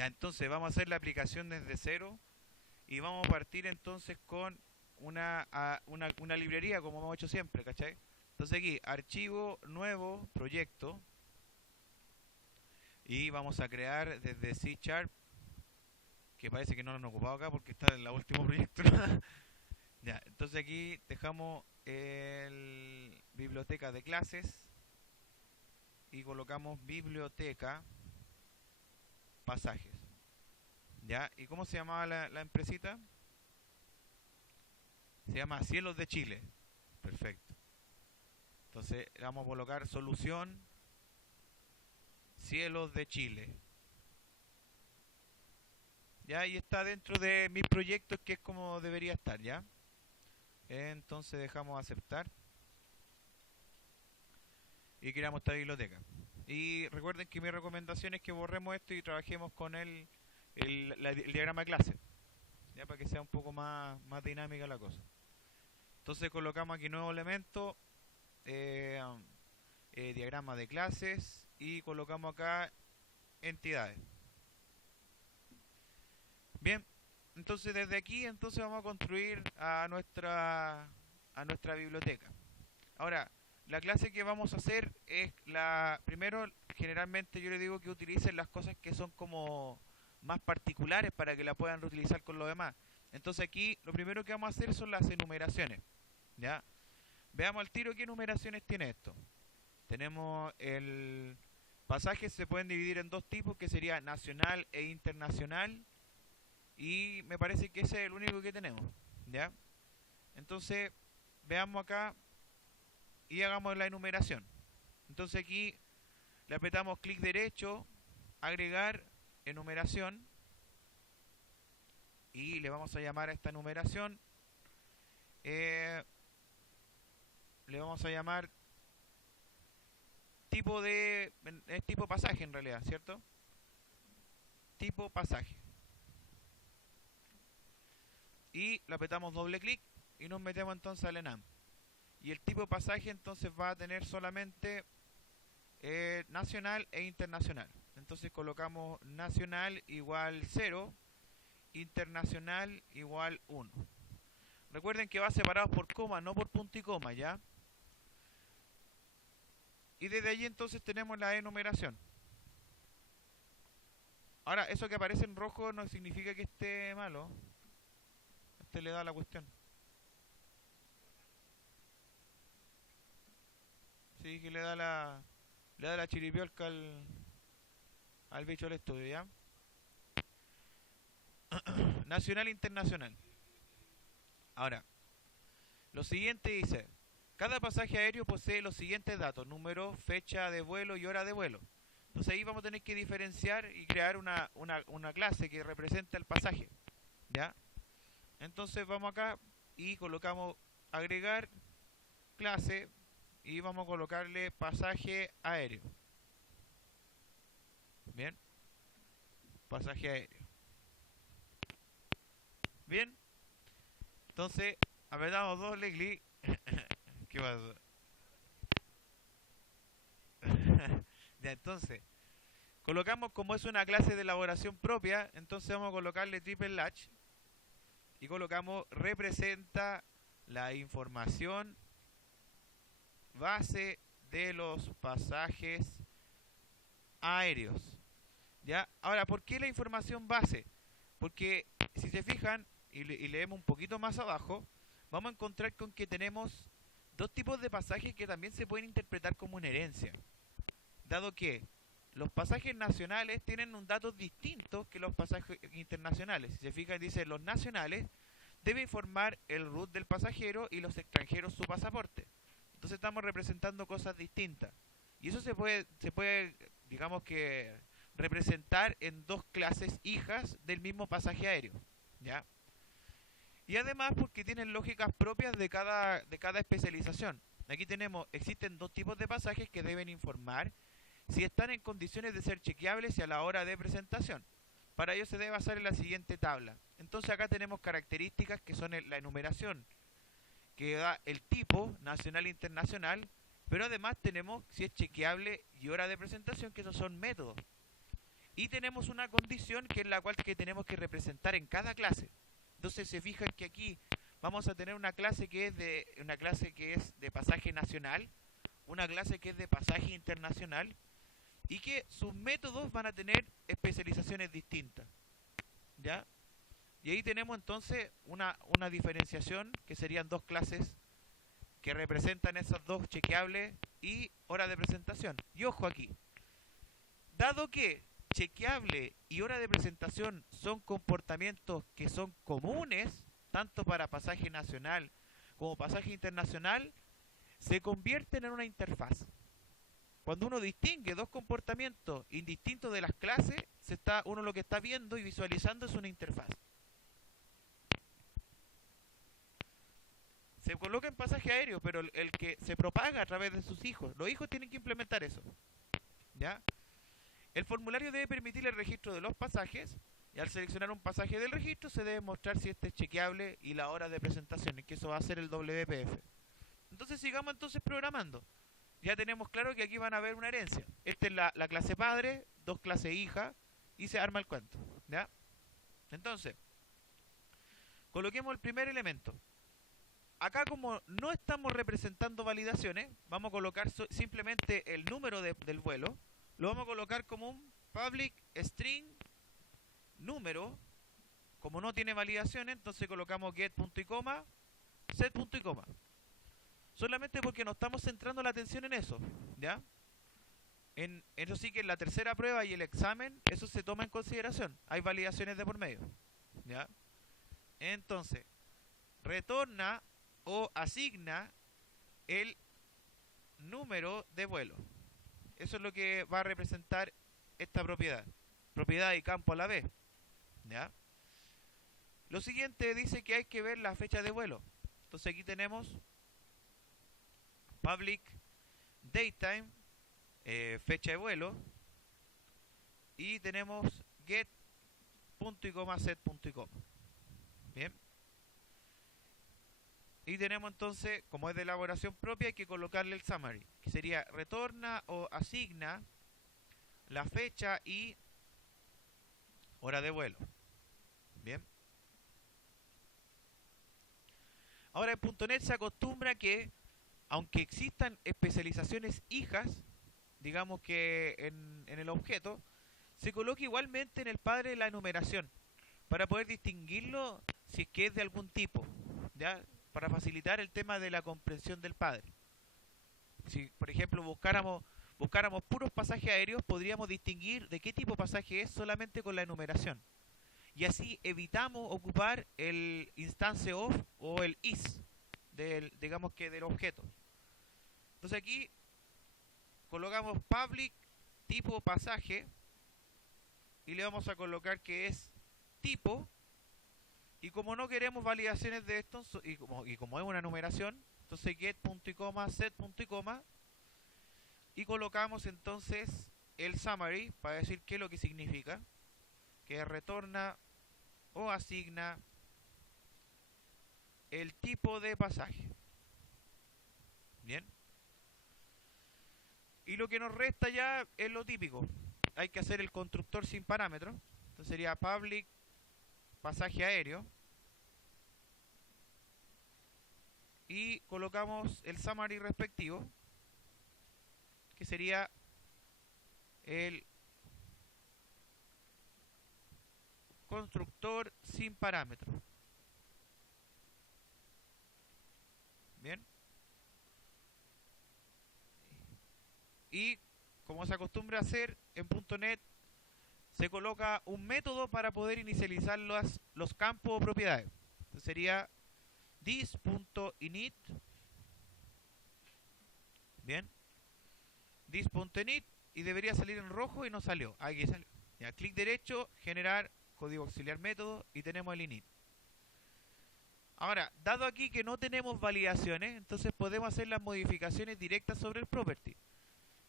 Ya, entonces vamos a hacer la aplicación desde cero y vamos a partir entonces con una librería como hemos hecho siempre, ¿cachai? Entonces aquí, archivo, nuevo, proyecto, y vamos a crear desde C Sharp, que parece que no lo han ocupado acá porque está en el último proyecto. Ya, entonces aquí dejamos el biblioteca de clases y colocamos biblioteca pasajes. ¿Ya? ¿Y cómo se llamaba la empresita? Se llama Cielos de Chile. Perfecto. Entonces le vamos a colocar solución Cielos de Chile. Ya, y está dentro de mis proyectos que es como debería estar, ¿ya? Entonces dejamos aceptar y creamos esta biblioteca. Y recuerden que mi recomendación es que borremos esto y trabajemos con el diagrama de clase, ya para que sea un poco más dinámica la cosa. Entonces colocamos aquí nuevo elemento, eh, diagrama de clases y colocamos acá entidades. Bien, entonces desde aquí entonces vamos a construir a nuestra biblioteca. Ahora, la clase que vamos a hacer es primero, generalmente yo le digo que utilicen las cosas que son como más particulares para que la puedan reutilizar con lo demás. Entonces aquí lo primero que vamos a hacer son las enumeraciones, ¿ya? Veamos al tiro qué enumeraciones tiene esto. Tenemos el pasaje, se pueden dividir en dos tipos, que sería nacional e internacional, y me parece que ese es el único que tenemos, ¿ya? Entonces, veamos acá y hagamos la enumeración. Entonces aquí le apretamos clic derecho, agregar enumeración, y le vamos a llamar a esta enumeración, eh, le vamos a llamar es tipo pasaje en realidad, ¿cierto? Tipo pasaje. Y le apretamos doble clic y nos metemos entonces al ENAM. Y el tipo pasaje entonces va a tener solamente nacional e internacional. Entonces colocamos nacional igual 0, internacional igual 1. Recuerden que va separado por coma, no por punto y coma, ¿ya? Y desde allí entonces tenemos la enumeración. Ahora, eso que aparece en rojo no significa que esté malo. Este le da la cuestión. Sí, que le da la chiripiolca al bicho del estudio, ¿ya? Nacional e internacional. Ahora, lo siguiente dice, cada pasaje aéreo posee los siguientes datos, número, fecha de vuelo y hora de vuelo. Entonces ahí vamos a tener que diferenciar y crear una clase que represente el pasaje, ¿ya? Entonces vamos acá y colocamos agregar clase y vamos a colocarle pasaje aéreo. Bien, pasaje aéreo. Bien, entonces apretamos doble clic. ¿Qué pasó? Ya, entonces, colocamos como es una clase de elaboración propia, entonces vamos a colocarle triple latch y colocamos representa la información base de los pasajes aéreos. ¿Ya? Ahora, ¿por qué la información base? Porque si se fijan y leemos un poquito más abajo, vamos a encontrar con que tenemos dos tipos de pasajes que también se pueden interpretar como una herencia, dado que los pasajes nacionales tienen un dato distinto que los pasajes internacionales. Si se fijan, dice los nacionales debe informar el root del pasajero y los extranjeros su pasaporte. Entonces estamos representando cosas distintas. Y eso se puede, digamos que, representar en dos clases hijas del mismo pasaje aéreo, ¿ya? Y además porque tienen lógicas propias de cada especialización. Aquí existen dos tipos de pasajes que deben informar si están en condiciones de ser chequeables y a la hora de presentación. Para ello se debe basar en la siguiente tabla. Entonces acá tenemos características que son la enumeración, que da el tipo nacional e internacional, pero además tenemos si es chequeable y hora de presentación, que esos son métodos. Y tenemos una condición que es la cual que tenemos que representar en cada clase. Entonces se fijan que aquí vamos a tener una clase que es de pasaje nacional, una clase que es de pasaje internacional, y que sus métodos van a tener especializaciones distintas, ¿ya? Y ahí tenemos entonces una diferenciación que serían dos clases que representan esos dos chequeables y hora de presentación. Y ojo aquí, dado que chequeable y hora de presentación son comportamientos que son comunes, tanto para pasaje nacional como pasaje internacional, se convierten en una interfaz. Cuando uno distingue dos comportamientos indistintos de las clases, uno lo que está viendo y visualizando es una interfaz. Se coloca en pasaje aéreo, pero el que se propaga a través de sus hijos, los hijos tienen que implementar eso, ¿ya? El formulario debe permitir el registro de los pasajes, y al seleccionar un pasaje del registro se debe mostrar si este es chequeable y la hora de presentación, y que eso va a ser el WPF. Entonces sigamos entonces programando. Ya tenemos claro que aquí van a haber una herencia. Esta es la clase padre, dos clases hija, y se arma el cuento, ¿ya? Entonces, coloquemos el primer elemento. Acá, como no estamos representando validaciones, vamos a colocar simplemente el número del vuelo. Lo vamos a colocar como un public string número. Como no tiene validaciones, entonces colocamos get punto y coma, set punto y coma. Solamente porque no estamos centrando la atención en eso, ¿ya? Eso sí que en la tercera prueba y el examen, eso se toma en consideración. Hay validaciones de por medio, ¿ya? Entonces, retorna o asigna el número de vuelo. Eso es lo que va a representar esta propiedad. Propiedad y campo a la vez, ¿ya? Lo siguiente dice que hay que ver la fecha de vuelo. Entonces aquí tenemos public datetime, fecha de vuelo, y tenemos get punto y coma set punto y coma. Bien. Y tenemos entonces, como es de elaboración propia, hay que colocarle el summary, que sería retorna o asigna la fecha y hora de vuelo. Bien. Ahora en .NET se acostumbra que, aunque existan especializaciones hijas, digamos que en el objeto, se coloque igualmente en el padre la enumeración, para poder distinguirlo si es que es de algún tipo, ¿ya? Para facilitar el tema de la comprensión del padre. Si, por ejemplo, buscáramos puros pasajes aéreos, podríamos distinguir de qué tipo de pasaje es solamente con la enumeración. Y así evitamos ocupar el instance of o el is digamos que del objeto. Entonces aquí colocamos public tipo pasaje y le vamos a colocar que es tipo. Y como no queremos validaciones de esto, y como es una numeración, entonces get punto y coma, set punto y coma, y colocamos entonces el summary para decir qué es lo que significa, que retorna o asigna el tipo de pasaje. Bien. Y lo que nos resta ya es lo típico. Hay que hacer el constructor sin parámetros. Entonces sería public pasaje aéreo, y colocamos el summary respectivo, que sería el constructor sin parámetros. Bien. Y como se acostumbra a hacer en .NET, se coloca un método para poder inicializar los campos o propiedades. Entonces sería this.init. Bien. This.init, y debería salir en rojo y no salió. Aquí salió. Ya, clic derecho, generar código auxiliar método, y tenemos el init. Ahora, dado aquí que no tenemos validaciones, entonces podemos hacer las modificaciones directas sobre el property.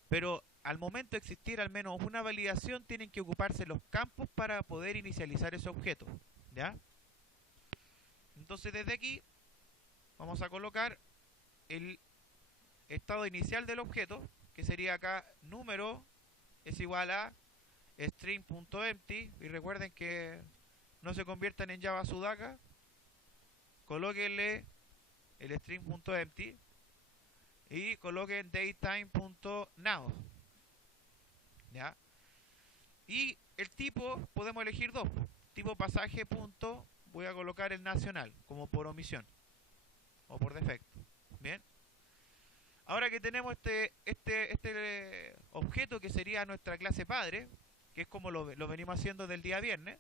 Pero al momento de existir al menos una validación, tienen que ocuparse los campos para poder inicializar ese objeto, ¿ya? Entonces desde aquí vamos a colocar el estado inicial del objeto, que sería acá número es igual a string.empty, y recuerden que no se conviertan en Java Sudaca, colóquenle el string.empty y coloquen datetime.now, ¿ya? Y el tipo podemos elegir dos, tipo pasaje punto, voy a colocar el nacional como por omisión o por defecto. Bien, ahora que tenemos este objeto que sería nuestra clase padre, que es como lo venimos haciendo del día viernes,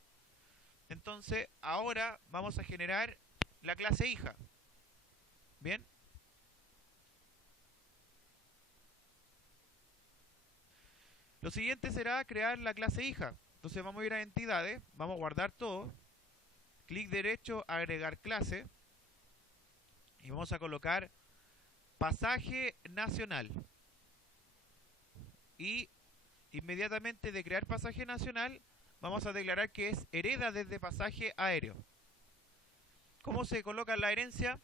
entonces ahora vamos a generar la clase hija. Bien, lo siguiente será crear la clase hija. Entonces vamos a ir a entidades, vamos a guardar todo, clic derecho, agregar clase, y vamos a colocar pasaje nacional. Y inmediatamente de crear pasaje nacional, vamos a declarar que es hereda desde pasaje aéreo. ¿Cómo se coloca la herencia?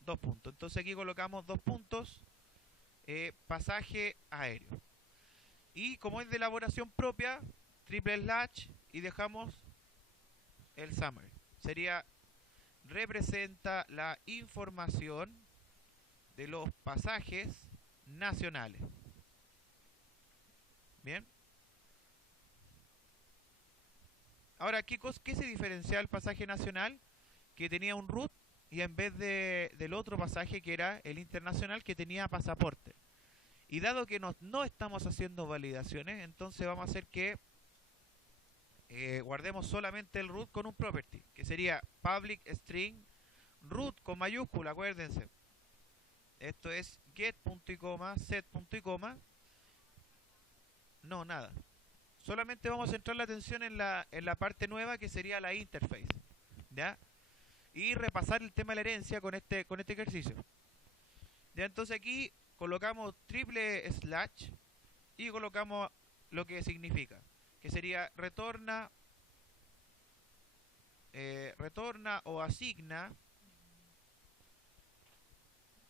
Dos puntos. Entonces aquí colocamos dos puntos, pasaje aéreo. Y como es de elaboración propia, triple slash y dejamos el summary. Sería, representa la información de los pasajes nacionales. Bien. Ahora, ¿qué se diferencia del pasaje nacional? Que tenía un root y en vez del otro pasaje que era el internacional que tenía pasaporte. Y dado que no estamos haciendo validaciones, entonces vamos a hacer que guardemos solamente el root con un property, que sería public string root con mayúscula, acuérdense. Esto es get punto y coma, set punto y coma. No, nada. Solamente vamos a centrar la atención en la parte nueva que sería la interface, ¿ya? Y repasar el tema de la herencia con este ejercicio. Ya, entonces aquí colocamos triple slash y colocamos lo que significa, que sería retorna o asigna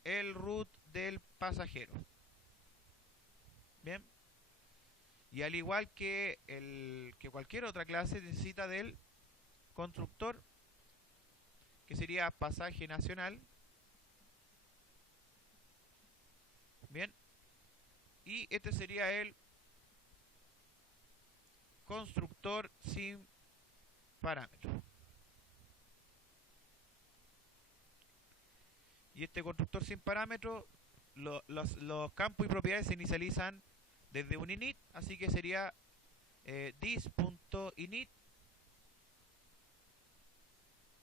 el root del pasajero. Bien, y al igual que cualquier otra clase necesita del constructor, que sería pasaje nacional. Bien, y este sería el constructor sin parámetro. Y este constructor sin parámetro, los campos y propiedades se inicializan desde un init, así que sería this.init,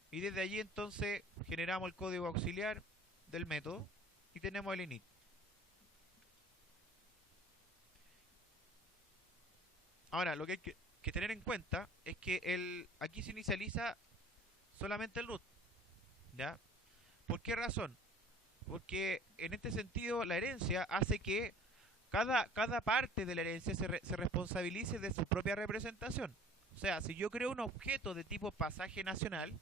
y desde allí entonces generamos el código auxiliar del método y tenemos el init. Ahora, lo que hay que tener en cuenta es que aquí se inicializa solamente el root, ¿ya? ¿Por qué razón? Porque en este sentido la herencia hace que cada parte de la herencia se responsabilice de su propia representación. O sea, si yo creo un objeto de tipo pasaje nacional,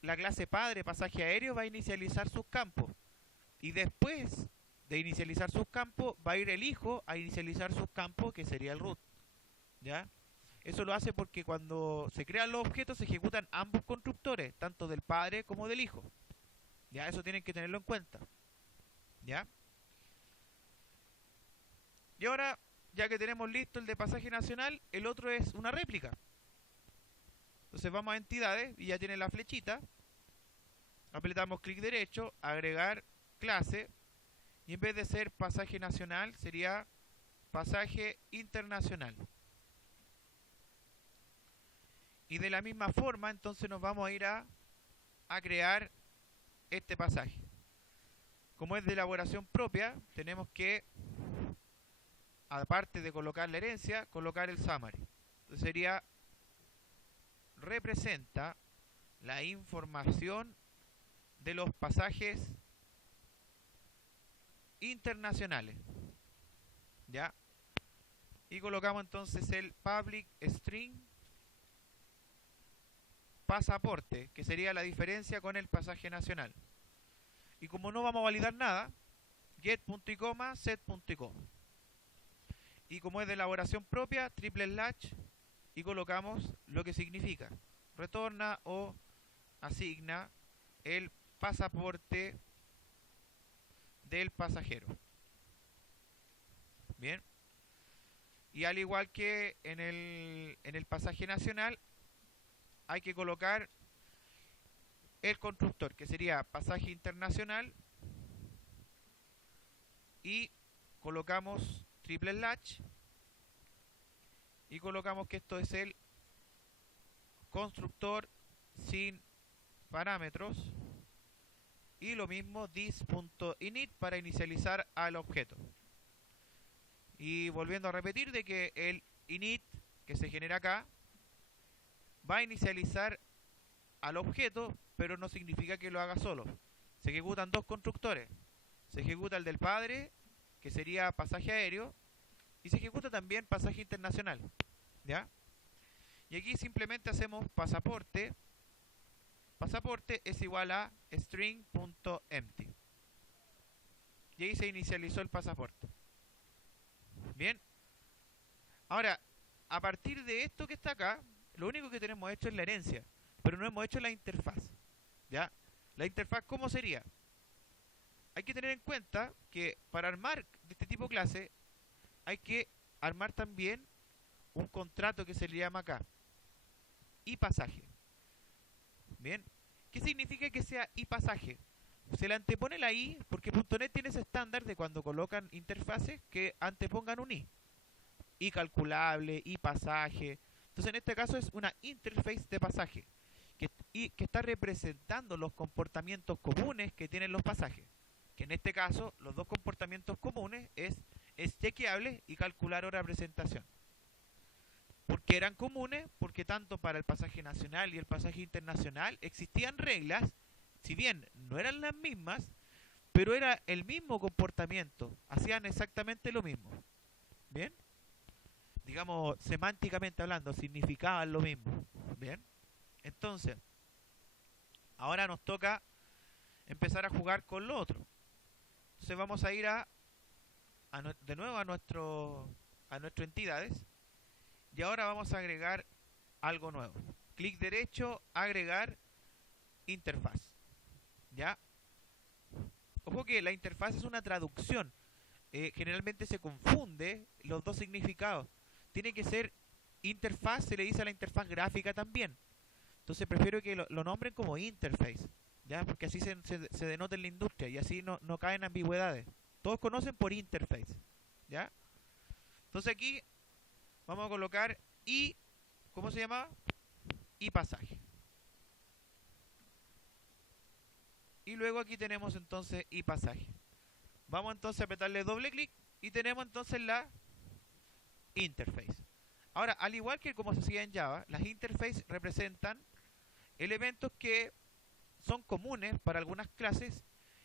la clase padre pasaje aéreo va a inicializar sus campos. Y después de inicializar sus campos, va a ir el hijo a inicializar sus campos, que sería el root. ¿Ya? Eso lo hace porque cuando se crean los objetos se ejecutan ambos constructores, tanto del padre como del hijo. ¿Ya? Eso tienen que tenerlo en cuenta. ¿Ya? Y ahora, ya que tenemos listo el de pasaje nacional, el otro es una réplica. Entonces vamos a entidades y ya tiene la flechita. Apretamos clic derecho, agregar clase. Y en vez de ser pasaje nacional, sería pasaje internacional. Y de la misma forma, entonces nos vamos a ir a crear este pasaje. Como es de elaboración propia, tenemos que, aparte de colocar la herencia, colocar el summary. Entonces sería, representa la información de los pasajes internacionales. ¿Ya? Y colocamos entonces el public string pasaporte, que sería la diferencia con el pasaje nacional. Y como no vamos a validar nada, get punto y coma, set punto y coma. y como es de elaboración propia, triple slash y colocamos lo que significa. Retorna o asigna el pasaporte del pasajero. Bien. Y al igual que en el pasaje nacional, hay que colocar el constructor, que sería pasaje internacional, y colocamos triple slash y colocamos que esto es el constructor sin parámetros, y lo mismo this.init para inicializar al objeto. Y volviendo a repetir de que el init que se genera acá va a inicializar al objeto, pero no significa que lo haga solo. Se ejecutan dos constructores. Se ejecuta el del padre, que sería pasaje aéreo, y se ejecuta también pasaje internacional. ¿Ya? Y aquí simplemente hacemos pasaporte. Pasaporte es igual a string.empty. Y ahí se inicializó el pasaporte. Bien. Ahora, a partir de esto que está acá, lo único que tenemos hecho es la herencia, pero no hemos hecho la interfaz. ¿Ya? La interfaz, ¿cómo sería? Hay que tener en cuenta que para armar de este tipo de clase hay que armar también un contrato que se le llama acá y pasaje. Bien, ¿qué significa que sea y pasaje? Se le antepone la i porque .NET tiene ese estándar de cuando colocan interfaces que antepongan un i calculable, i pasaje. Entonces en este caso es una interface de pasaje que está representando los comportamientos comunes que tienen los pasajes. Que en este caso los dos comportamientos comunes es chequeable y calcular hora de presentación. ¿Por qué eran comunes? Porque tanto para el pasaje nacional y el pasaje internacional existían reglas, si bien no eran las mismas, pero era el mismo comportamiento, hacían exactamente lo mismo. ¿Bien? Digamos, semánticamente hablando, significaban lo mismo. ¿Bien? Entonces, ahora nos toca empezar a jugar con lo otro. Entonces vamos a ir de nuevo a nuestras entidades. Y ahora vamos a agregar algo nuevo. Clic derecho, agregar interfaz. ¿Ya? Ojo que la interfaz es una traducción. Generalmente se confunde los dos significados. Tiene que ser interfaz, se le dice a la interfaz gráfica también. Entonces prefiero que lo nombren como interface. ¿Ya? Porque así se denota en la industria y así no caen ambigüedades. Todos conocen por interface. ¿Ya? Entonces aquí vamos a colocar y, ¿cómo se llama? Y pasaje. Y luego aquí tenemos entonces y pasaje. Vamos entonces a apretarle doble clic y tenemos entonces la interface. Ahora, al igual que como se hacía en Java, las interfaces representan elementos que son comunes para algunas clases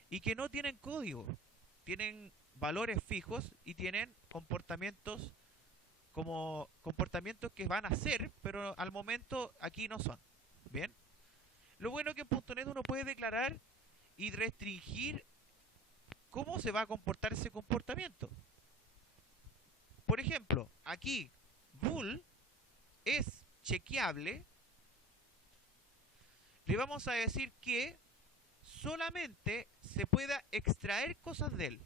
y que no tienen código. Tienen valores fijos y tienen comportamientos como comportamientos que van a ser, pero al momento aquí no son. Bien. Lo bueno es que en .NET uno puede declarar y restringir cómo se va a comportar ese comportamiento. Por ejemplo, aquí bool es chequeable. Le vamos a decir que solamente se pueda extraer cosas de él,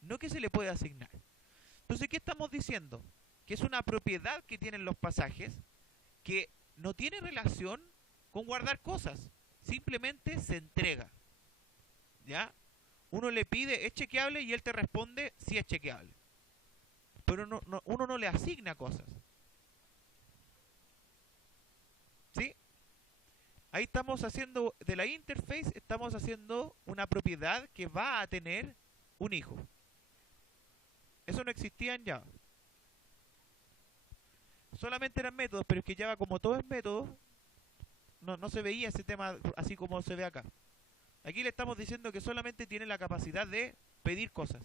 no que se le pueda asignar. Entonces, ¿qué estamos diciendo? Que es una propiedad que tienen los pasajes que no tiene relación con guardar cosas, simplemente se entrega. ¿Ya? Uno le pide, ¿es chequeable? Y él te responde, sí es chequeable. Pero uno no le asigna cosas. ¿Sí? Ahí estamos haciendo, de la interface, estamos haciendo una propiedad que va a tener un hijo. Eso no existía en Java. Solamente eran métodos, pero es que Java, como todo es método, no se veía ese tema así como se ve acá. Aquí le estamos diciendo que solamente tiene la capacidad de pedir cosas,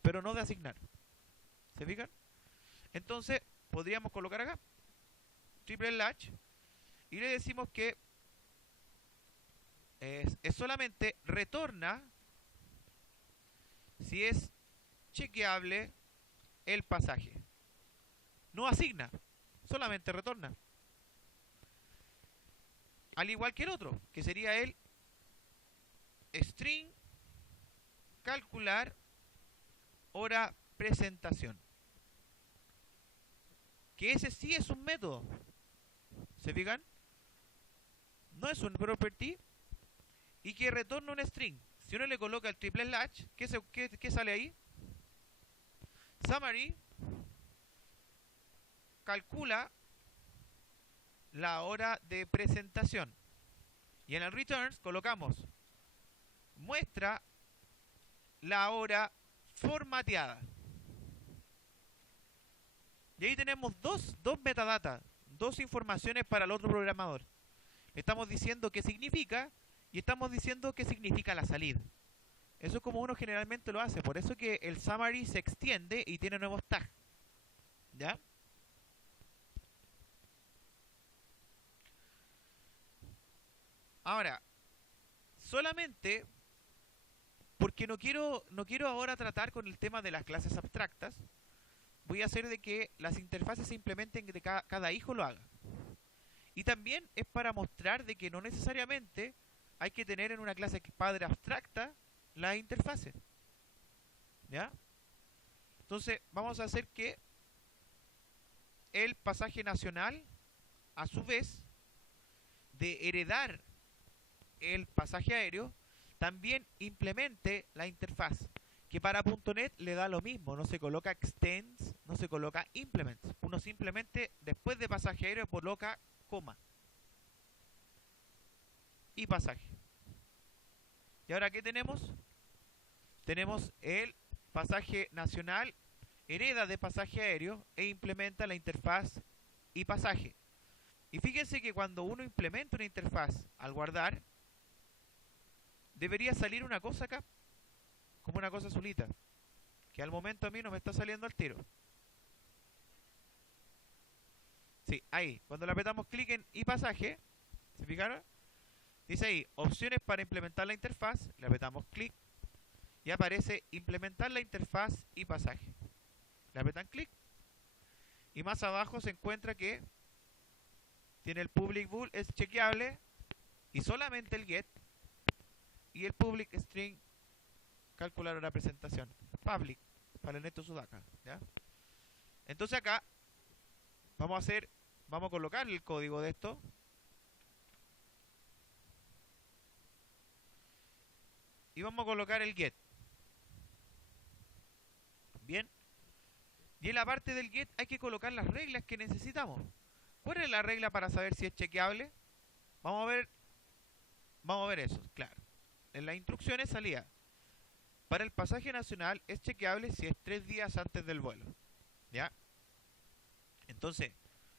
pero no de asignar. ¿Se fijan? Entonces, podríamos colocar acá triple slash y le decimos que es solamente retorna si es chequeable el pasaje. No asigna, solamente retorna. Al igual que el otro, que sería el string calcular hora presentación. Que ese sí es un método. ¿Se fijan? No es un property y que retorna un string. Si uno le coloca el triple slash, ¿qué sale ahí? Summary calcula la hora de presentación. Y en el returns colocamos muestra la hora formateada. Y ahí tenemos dos metadatas, dos informaciones para el otro programador. Estamos diciendo qué significa y estamos diciendo qué significa la salida. Eso es como uno generalmente lo hace. Por eso que el summary se extiende y tiene nuevos tags. ¿Ya? Ahora, solamente porque no quiero ahora tratar con el tema de las clases abstractas, voy a hacer de que las interfaces se implementen, de cada hijo lo haga. Y también es para mostrar de que no necesariamente hay que tener en una clase padre abstracta las interfaces. ¿Ya? Entonces vamos a hacer que el pasaje nacional, a su vez, de heredar el pasaje aéreo, también implemente la interfaz. Que para .NET le da lo mismo, no se coloca extends, no se coloca implements. Uno simplemente después de pasaje aéreo coloca coma y pasaje. ¿Y ahora qué tenemos? Tenemos el pasaje nacional, hereda de pasaje aéreo e implementa la interfaz y pasaje. Y fíjense que cuando uno implementa una interfaz al guardar, debería salir una cosa acá, como una cosa azulita, que al momento a mí no me está saliendo al tiro. Sí, ahí, cuando le apretamos clic en y pasaje, ¿se fijaron? Dice ahí, opciones para implementar la interfaz, le apretamos clic y aparece implementar la interfaz y pasaje. Le apretan clic y más abajo se encuentra que tiene el public bool, es chequeable y solamente el get y el public string calcular una presentación public para el neto Sudaka, ¿ya? Entonces acá vamos a colocar el código de esto y vamos a colocar el get. Bien, y en la parte del get hay que colocar las reglas que necesitamos. ¿Cuál es la regla para saber si es chequeable? Vamos a ver eso, claro. En las instrucciones salía: para el pasaje nacional es chequeable si es 3 días antes del vuelo. ¿Ya? Entonces,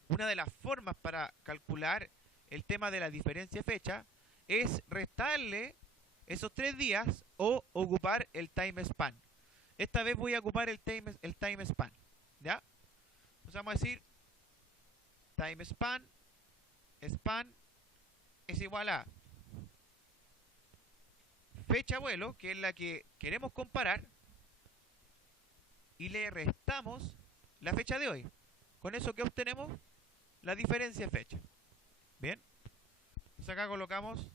una de las formas para calcular el tema de la diferencia de fecha es restarle esos 3 días o ocupar el time span. Esta vez voy a ocupar el time span. ¿Ya? Entonces vamos a decir time span es igual a fecha vuelo, que es la que queremos comparar, y le restamos la fecha de hoy. Con eso que obtenemos la diferencia de fecha. Bien, entonces acá colocamos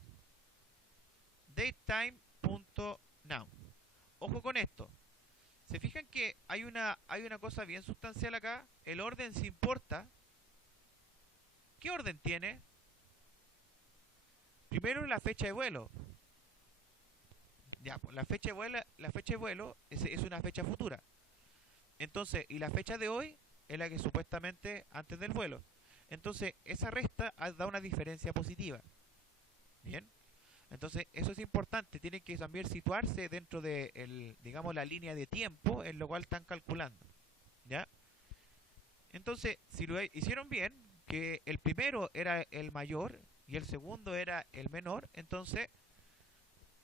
datetime.now. Ojo con esto. ¿Se fijan que hay una cosa bien sustancial acá? El orden se importa. ¿Qué orden tiene? Primero la fecha de vuelo. Ya, pues la fecha de vuelo es una fecha futura. Entonces, y la fecha de hoy es la que supuestamente antes del vuelo. Entonces, esa resta da una diferencia positiva. Bien. Entonces, eso es importante. Tienen que también situarse dentro de digamos, la línea de tiempo en lo cual están calculando. ¿Ya? Entonces, si lo hicieron bien, que el primero era el mayor y el segundo era el menor, entonces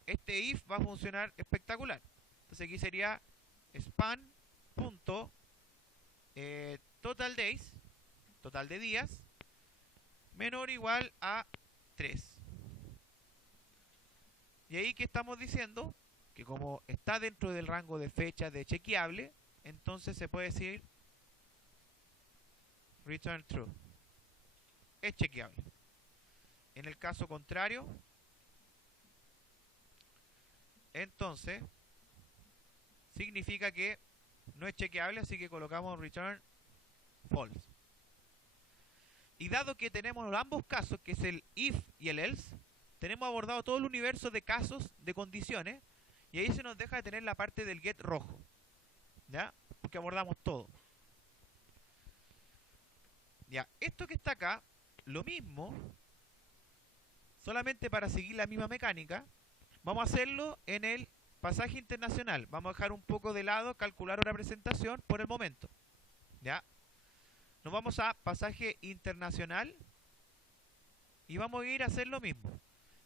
este if va a funcionar espectacular. Entonces aquí sería span punto total days, total de días, menor o igual a 3. Y ahí que estamos diciendo que como está dentro del rango de fecha de chequeable, entonces se puede decir return true. Es chequeable. En el caso contrario, entonces significa que no es chequeable, así que colocamos return false. Y dado que tenemos ambos casos, que es el if y el else, tenemos abordado todo el universo de casos, de condiciones, y ahí se nos deja de tener la parte del get rojo, ¿ya? Porque abordamos todo. Ya, esto que está acá, lo mismo, solamente para seguir la misma mecánica, vamos a hacerlo en el pasaje internacional. Vamos a dejar un poco de lado calcular hora presentación por el momento, ¿ya? Nos vamos a pasaje internacional y vamos a ir a hacer lo mismo.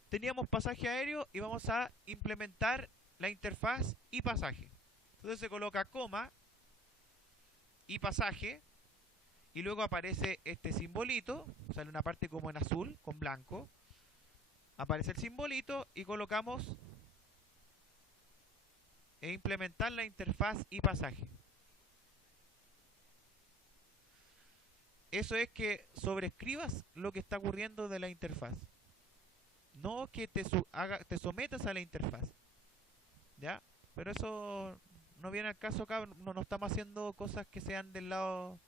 Teníamos pasaje aéreo y vamos a implementar la interfaz y pasaje. Entonces se coloca coma y pasaje y luego aparece este simbolito, sale una parte como en azul con blanco, aparece el simbolito y colocamos e implementar la interfaz y pasaje. Eso es que sobrescribas lo que está ocurriendo de la interfaz, no que te sometas a la interfaz, ¿ya? Pero eso no viene al caso acá, no estamos haciendo cosas que sean del lado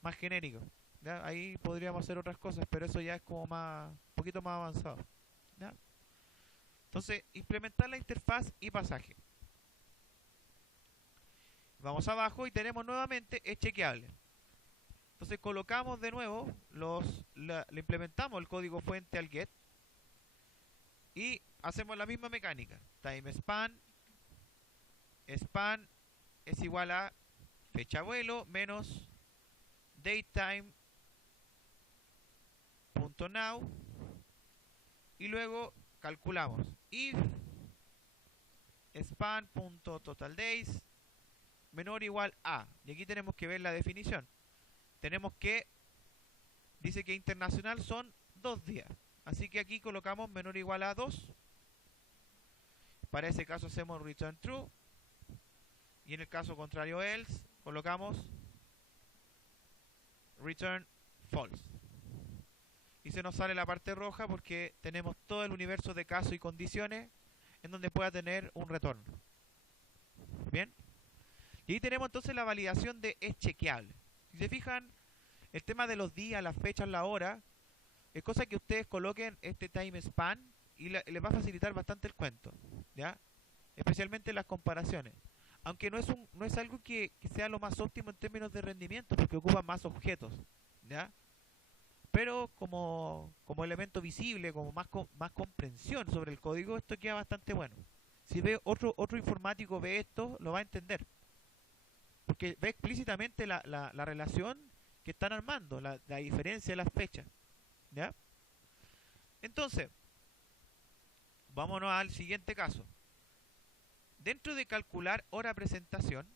más genérico, ¿ya? Ahí podríamos hacer otras cosas, pero eso ya es como un poquito más avanzado, ¿ya? Entonces, implementar la interfaz y pasaje. Vamos abajo y tenemos nuevamente es chequeable. Entonces colocamos de nuevo, le implementamos el código fuente al get y hacemos la misma mecánica. Time span es igual a fecha vuelo menos datetime.now y luego calculamos if span.totaldays menor o igual a, y aquí tenemos que ver la definición. Tenemos que, dice que internacional son 2 días, así que aquí colocamos menor o igual a 2. Para ese caso hacemos return true y en el caso contrario else colocamos return false. Y se nos sale la parte roja porque tenemos todo el universo de casos y condiciones en donde pueda tener un retorno. Bien. Y ahí tenemos entonces la validación de es chequeable. Si se fijan, el tema de los días, las fechas, la hora, es cosa que ustedes coloquen este time span y les va a facilitar bastante el cuento, ¿ya? Especialmente las comparaciones. Aunque no es algo que sea lo más óptimo en términos de rendimiento, porque ocupa más objetos, ¿ya? Pero como elemento visible, como más comprensión sobre el código, esto queda bastante bueno. Si ve otro informático ve esto, lo va a entender. Porque ve explícitamente la relación que están armando, la diferencia de las fechas, ¿ya? Entonces, vámonos al siguiente caso. Dentro de calcular hora presentación,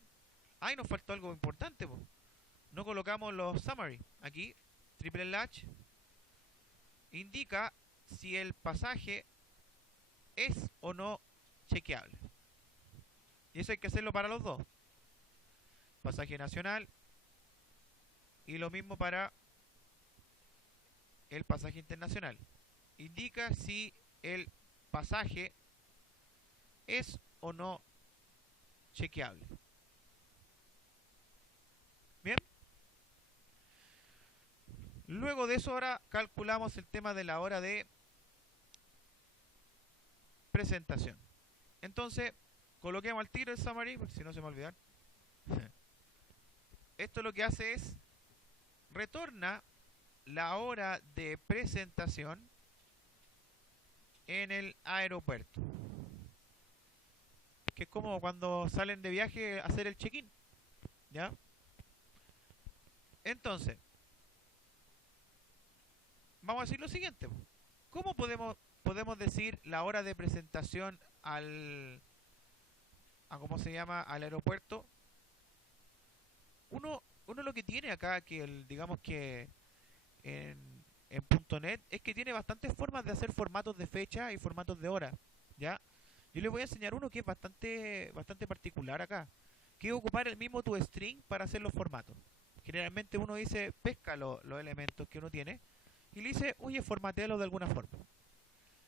ahí nos faltó algo importante, po. No colocamos los summary. Aquí, triple latch indica si el pasaje es o no chequeable. Y eso hay que hacerlo para los dos. Pasaje nacional y lo mismo para el pasaje internacional. Indica si el pasaje es o no chequeable. Bien. Luego de eso ahora calculamos el tema de la hora de presentación. Entonces, coloquemos al tiro el summary, porque si no se me va a olvidar. Esto lo que hace es retorna la hora de presentación en el aeropuerto, que es como cuando salen de viaje a hacer el check-in, ¿ya? Entonces, vamos a decir lo siguiente. ¿Cómo podemos decir la hora de presentación ¿cómo se llama? Al aeropuerto? Uno lo que tiene acá, digamos que en .NET, es que tiene bastantes formas de hacer formatos de fecha y formatos de hora, ¿ya? Yo les voy a enseñar uno que es bastante particular acá, que ocupar el mismo toString para hacer los formatos. Generalmente uno dice, pesca los elementos que uno tiene y le dice, oye, formatealo de alguna forma.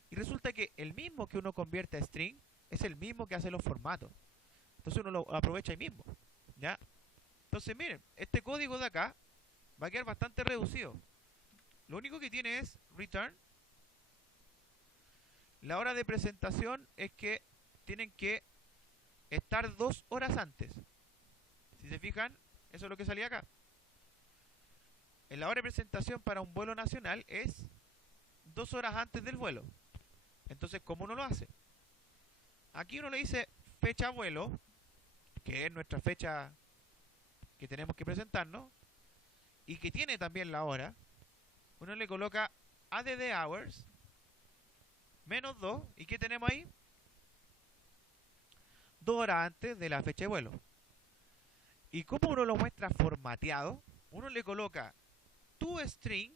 Y resulta que el mismo que uno convierte a string es el mismo que hace los formatos. Entonces uno lo aprovecha ahí mismo. ¿Ya? Entonces miren, este código de acá va a quedar bastante reducido. Lo único que tiene es return. La hora de presentación es que tienen que estar 2 horas antes. Si se fijan, eso es lo que salía acá. En la hora de presentación para un vuelo nacional es 2 horas antes del vuelo. Entonces, ¿cómo uno lo hace? Aquí uno le dice fecha vuelo, que es nuestra fecha que tenemos que presentarnos, y que tiene también la hora. Uno le coloca add hours, menos 2, ¿y qué tenemos ahí? 2 horas antes de la fecha de vuelo. ¿Y cómo uno lo muestra formateado? Uno le coloca toString,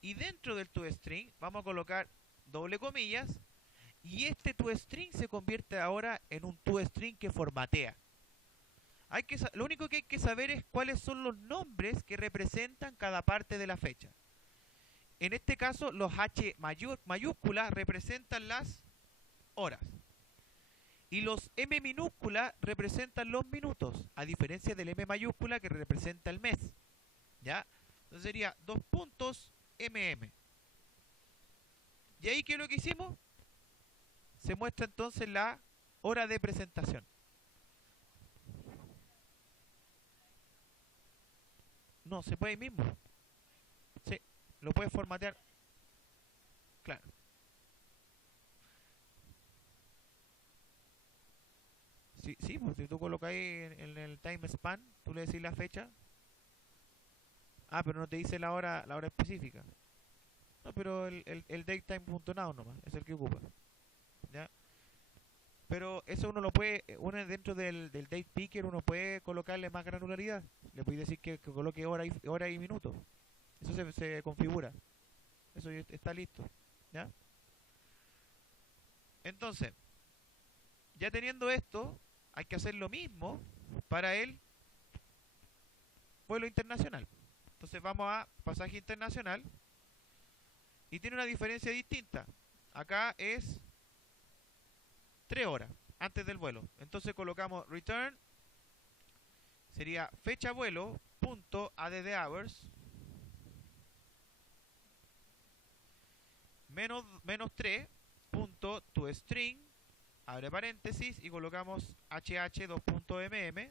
y dentro del toString vamos a colocar doble comillas, y este toString se convierte ahora en un toString que formatea. Lo único que hay que saber es cuáles son los nombres que representan cada parte de la fecha. En este caso, los H mayúsculas representan las horas. Y los M minúsculas representan los minutos, a diferencia del M mayúscula que representa el mes. ¿Ya? Entonces sería 2 puntos MM. ¿Y ahí qué es lo que hicimos? Se muestra entonces la hora de presentación. No, se puede ahí mismo. Sí, lo puedes formatear. Claro. Sí, sí, pues si tú colocas ahí en el time span, tú le decís la fecha. Ah, pero no te dice la hora específica. No, pero el datetime.now nomás, es el que ocupa. ¿Ya? Pero eso uno lo puede, uno dentro del date picker, uno puede colocarle más granularidad. Le puede decir que coloque hora y minuto. Eso se configura. Eso ya está listo. ¿Ya? Entonces, ya teniendo esto, hay que hacer lo mismo para el vuelo internacional. Entonces vamos a pasaje internacional y tiene una diferencia distinta. Acá es 3 horas antes del vuelo. Entonces colocamos return, sería fecha vuelo punto add hours menos 3 punto toString, abre paréntesis y colocamos hh2.mm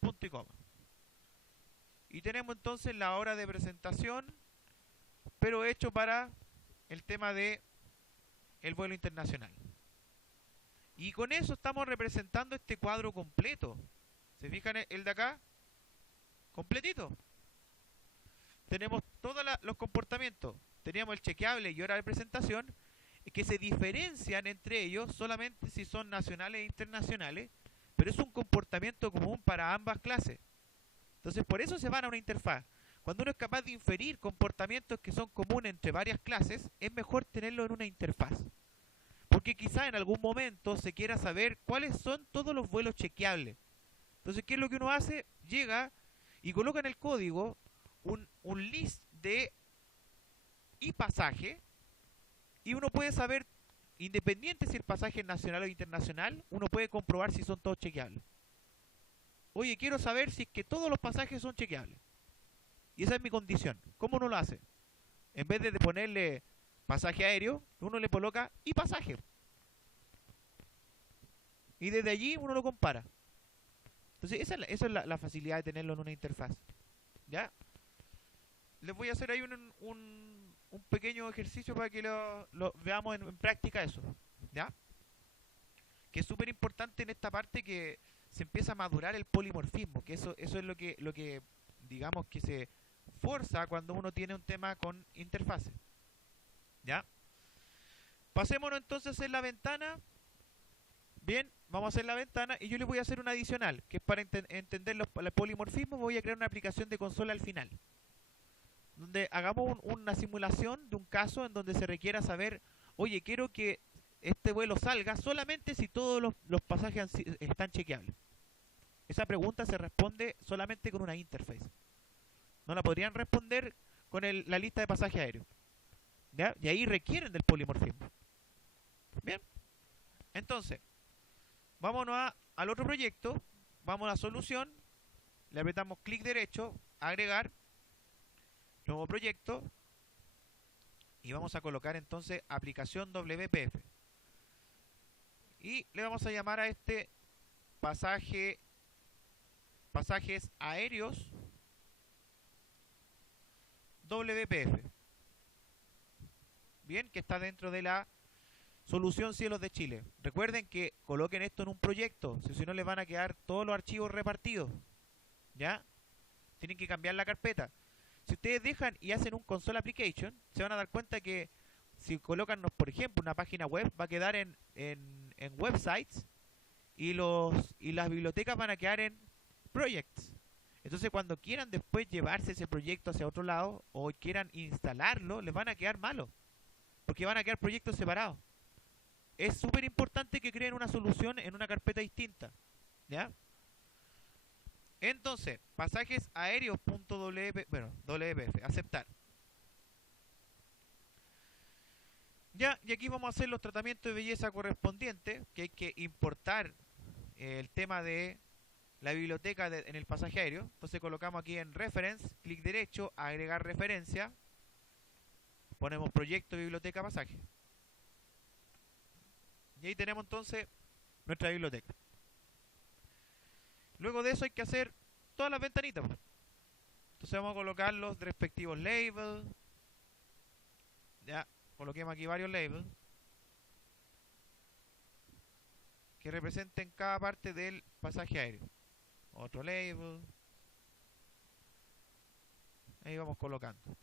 punto y coma. Y tenemos entonces la hora de presentación, pero hecho para el tema de el vuelo internacional. Y con eso estamos representando este cuadro completo. ¿Se fijan el de acá? Completito. Tenemos todos los comportamientos. Teníamos el chequeable y hora de presentación, que se diferencian entre ellos solamente si son nacionales e internacionales, pero es un comportamiento común para ambas clases. Entonces por eso se van a una interfaz. Cuando uno es capaz de inferir comportamientos que son comunes entre varias clases, es mejor tenerlo en una interfaz. Porque quizá en algún momento se quiera saber cuáles son todos los vuelos chequeables. Entonces, ¿qué es lo que uno hace? Llega y coloca en el código un list de y pasaje, y uno puede saber, independiente si el pasaje es nacional o internacional, uno puede comprobar si son todos chequeables. Oye, quiero saber si es que todos los pasajes son chequeables. Y esa es mi condición. ¿Cómo uno lo hace? En vez de ponerle pasaje aéreo, uno le coloca y pasaje. Y desde allí uno lo compara. Entonces esa es la facilidad de tenerlo en una interfaz. ¿Ya? Les voy a hacer ahí un pequeño ejercicio para que lo veamos en práctica eso. ¿Ya? Que es súper importante en esta parte que se empieza a madurar el polimorfismo, que eso es lo que digamos que se forza cuando uno tiene un tema con interfaces. ¿Ya? Pasémonos entonces en la ventana. Bien, vamos a hacer la ventana y yo les voy a hacer una adicional, que es para entender el polimorfismo. Voy a crear una aplicación de consola al final, donde hagamos una simulación de un caso en donde se requiera saber, oye, quiero que este vuelo salga solamente si todos los pasajes están chequeables. Esa pregunta se responde solamente con una interface. No la podrían responder con la lista de pasajes aéreos. ¿Ya? Y ahí requieren del polimorfismo. Bien. Entonces, vámonos al otro proyecto. Vamos a la solución. Le apretamos clic derecho, agregar, nuevo proyecto. Y vamos a colocar entonces aplicación WPF. Y le vamos a llamar a este pasajes aéreos WPF. Bien, que está dentro de la solución Cielos de Chile. Recuerden que coloquen esto en un proyecto, si no les van a quedar todos los archivos repartidos. ¿Ya? Tienen que cambiar la carpeta. Si ustedes dejan y hacen un console application, se van a dar cuenta que si colocan, por ejemplo, una página web, va a quedar en websites y las bibliotecas van a quedar en projects. Entonces cuando quieran después llevarse ese proyecto hacia otro lado o quieran instalarlo, les van a quedar malos, porque van a quedar proyectos separados. Es súper importante que creen una solución en una carpeta distinta. ¿Ya? Entonces, pasajes aéreos.wp, bueno, WPF, aceptar. Ya, y aquí vamos a hacer los tratamientos de belleza correspondientes, que hay que importar el tema de la biblioteca en el pasaje aéreo. Entonces colocamos aquí en Reference, clic derecho, agregar referencia, ponemos proyecto biblioteca pasaje. Y ahí tenemos entonces nuestra biblioteca. Luego de eso hay que hacer todas las ventanitas. Entonces vamos a colocar los respectivos labels. Ya, coloquemos aquí varios labels que representen cada parte del pasaje aéreo. Otro label. Ahí vamos colocando.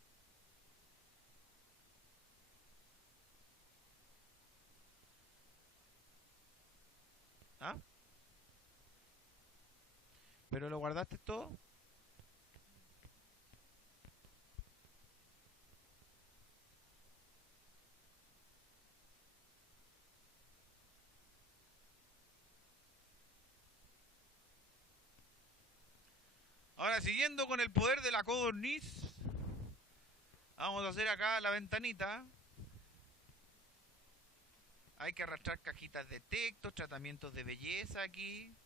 ¿Ah? ¿Pero lo guardaste todo? Ahora, siguiendo con el poder de la codorniz, vamos a hacer acá la ventanita. Hay que arrastrar cajitas de texto, tratamientos de belleza aquí.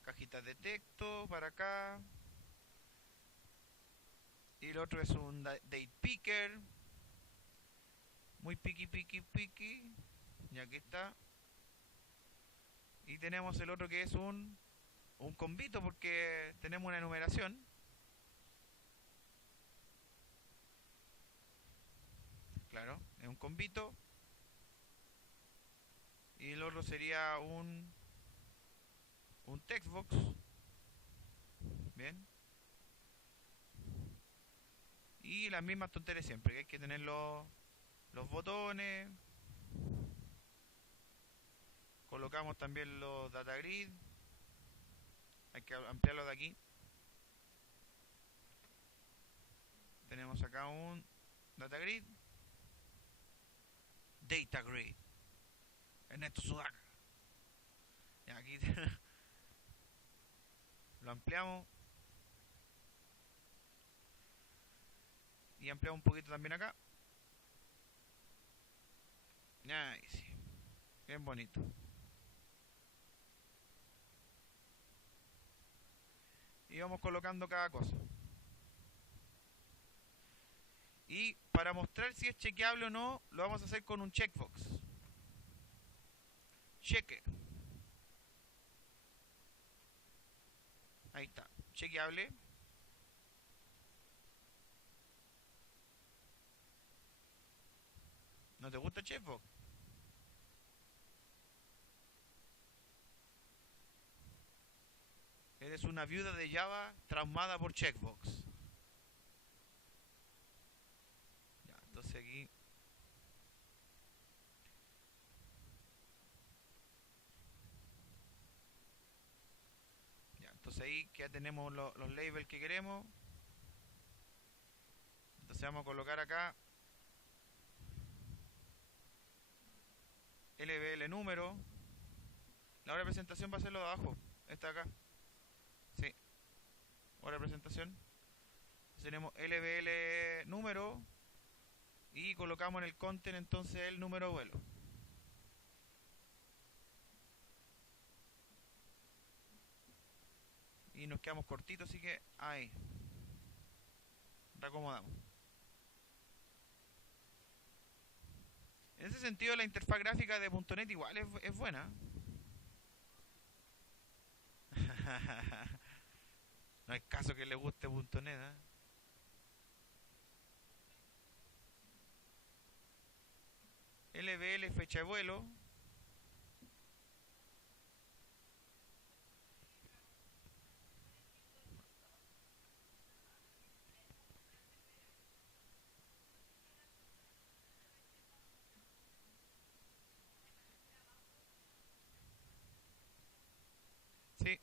Cajitas de texto para acá. Y el otro es un date picker. Muy piqui. Y aquí está. Y tenemos el otro que es un convito porque tenemos una enumeración. Claro, es un convito. Y el otro sería un textbox. Bien. Y las mismas tonterías siempre, que hay que tener los botones. Colocamos también los data grid. Hay que ampliarlo de aquí. Tenemos acá un data grid. Data grid. Ernesto Sudaca. Y aquí lo ampliamos. Y ampliamos un poquito también acá. Nice. Bien bonito. Y vamos colocando cada cosa. Y para mostrar si es chequeable o no, lo vamos a hacer con un checkbox. Cheque. Ahí está. Chequeable. ¿No te gusta el checkbox? Eres una viuda de Java traumada por checkbox. Ya, entonces aquí ya, entonces ahí ya tenemos los labels que queremos. Entonces vamos a colocar acá LBL número. La hora de presentación va a ser lo de abajo. Esta acá. Sí. Hora de presentación. Tenemos LBL número. Y colocamos en el content entonces el número de vuelo. Y nos quedamos cortitos, así que ahí. Reacomodamos. En ese sentido la interfaz gráfica de .NET igual es buena. No hay caso que le guste .NET, ¿eh? LBL fecha de vuelo. Sí.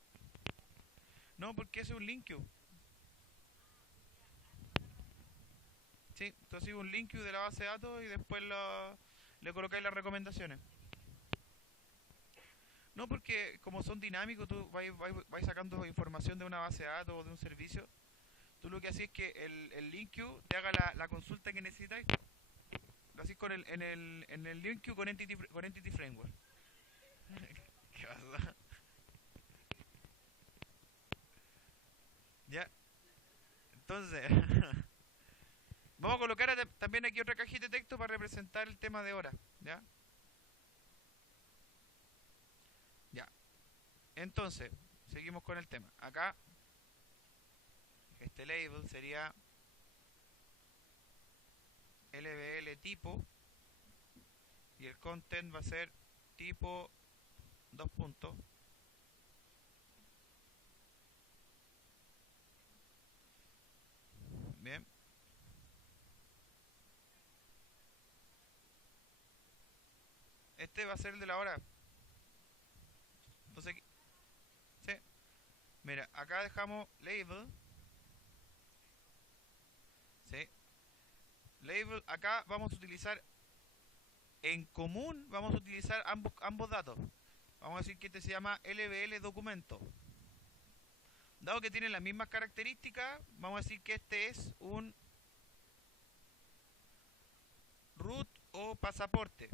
No, porque ese es un link queue. Sí, tú haces un link queue de la base de datos y después le colocáis las recomendaciones. No, porque como son dinámicos, tú vais sacando información de una base de datos o de un servicio. Tú lo que haces es que el link queue te haga la consulta que necesitáis. Lo haces en el link queue con Entity Framework. ¿Qué pasa? Ya, entonces, vamos a colocar también aquí otra cajita de texto para representar el tema de hora. ¿Ya? Ya. Entonces, seguimos con el tema. Acá, este label sería LBL tipo y el content va a ser tipo dos puntos. Bien. Este va a ser el de la hora. Entonces, sí. Mira, acá dejamos label. Sí. Label, acá vamos a utilizar, en común, vamos a utilizar ambos datos. Vamos a decir que este se llama LBL documento. Dado que tiene las mismas características, vamos a decir que este es un root o pasaporte.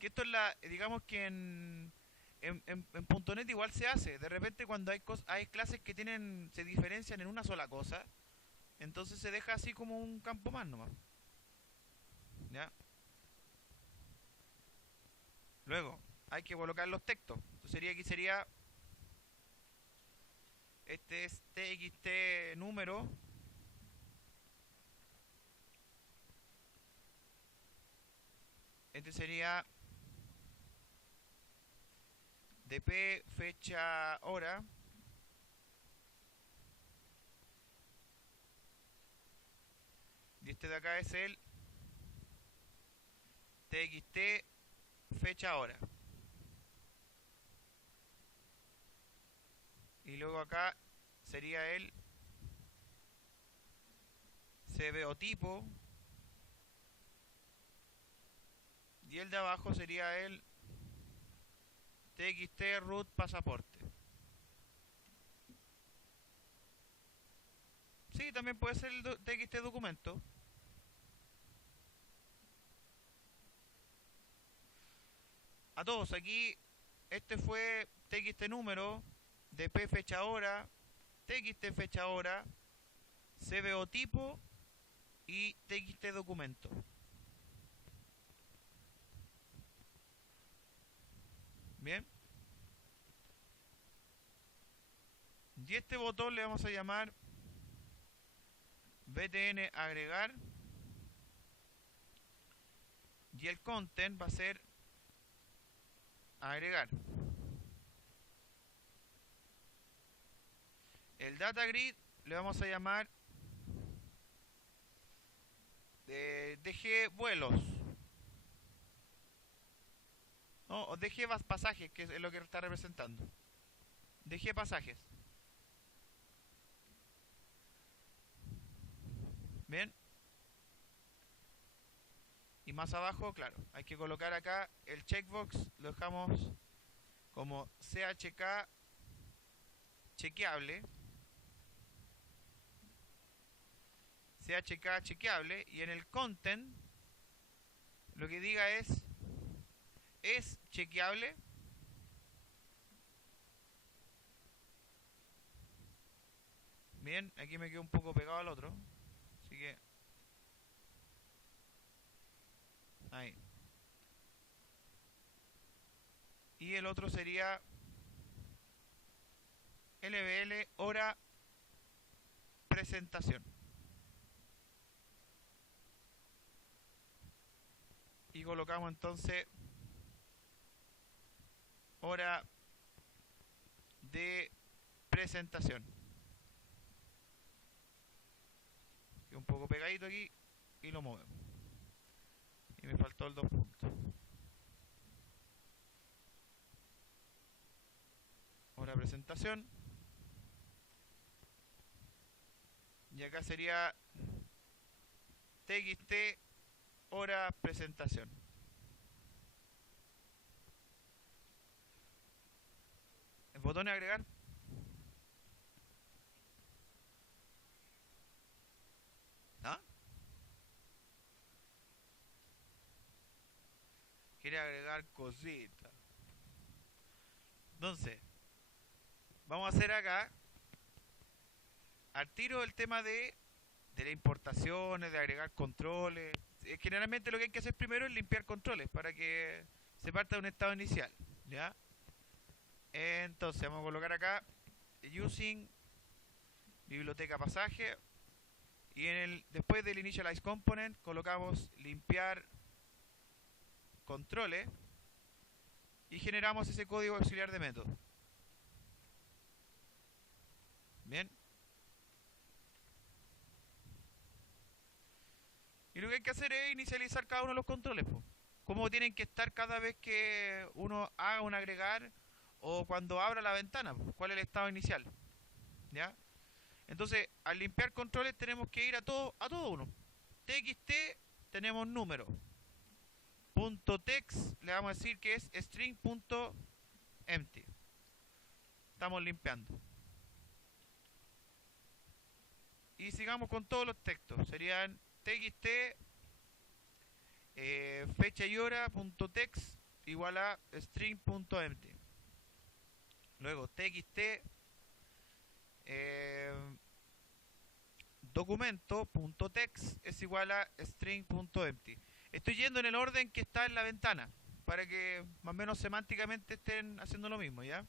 Que esto es digamos que en .NET igual se hace. De repente cuando hay clases que se diferencian en una sola cosa, entonces se deja así como un campo más nomás. ¿Ya? Luego, hay que colocar los textos. Entonces aquí sería, este es txt número. Este sería dp fecha hora. Y este de acá es el txt fecha hora. Y luego acá sería el cbotipo. Y el de abajo sería el txt root pasaporte. Sí, también puede ser el txt documento. A todos, aquí este fue txt número, dp fecha hora, txt fecha hora, cbotipo y txt documento. Bien. Y este botón le vamos a llamar btn agregar. Y el content va a ser agregar. El data grid le vamos a llamar DG vuelos. No, o DG pasajes, que es lo que está representando. DG pasajes. Bien. Y más abajo, claro, hay que colocar acá el checkbox, lo dejamos como CHK chequeable. CHK chequeable. Y en el content, lo que diga es chequeable. Bien, aquí me quedo un poco pegado al otro. Así que... ahí. Y el otro sería LBL hora presentación. Y colocamos entonces hora de presentación. Un poco pegadito aquí y lo movemos. Y me faltó el 2 puntos. Hora de presentación. Y acá sería TXT hora presentación. El botón de agregar. ¿Ah? Quiere agregar cositas. Entonces, vamos a hacer acá al tiro el tema de las importaciones, de agregar controles. Generalmente lo que hay que hacer primero es limpiar controles para que se parta de un estado inicial, ¿ya? Entonces vamos a colocar acá using biblioteca pasaje y después del initialize component colocamos limpiar controles y generamos ese código auxiliar de método. Bien. Y lo que hay que hacer es inicializar cada uno de los controles, po. Cómo tienen que estar cada vez que uno haga un agregar o cuando abra la ventana, po. ¿Cuál es el estado inicial? ¿Ya? Entonces, al limpiar controles tenemos que ir a todo uno. TXT tenemos número. .text le vamos a decir que es string.empty. Estamos limpiando. Y sigamos con todos los textos. Serían txt fecha y hora .text igual a string.empty. Luego txt documento.text es igual a string.empty. Estoy yendo en el orden que está en la ventana para que más o menos semánticamente estén haciendo lo mismo, ¿ya?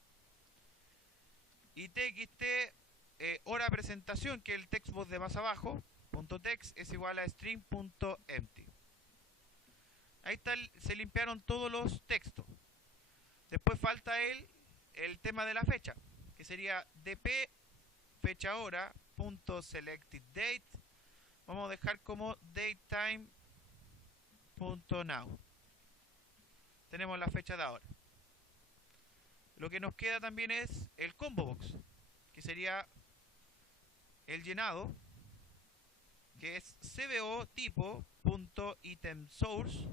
Y txt hora presentación, que es el textbox de más abajo, .text es igual a string.empty. Ahí está, se limpiaron todos los textos. Después falta el tema de la fecha, que sería dp fecha hora .selected date. Vamos a dejar como datetime.now. Tenemos la fecha de ahora. Lo que nos queda también es el combo box, que sería el llenado, que es cbo tipo.itemSource.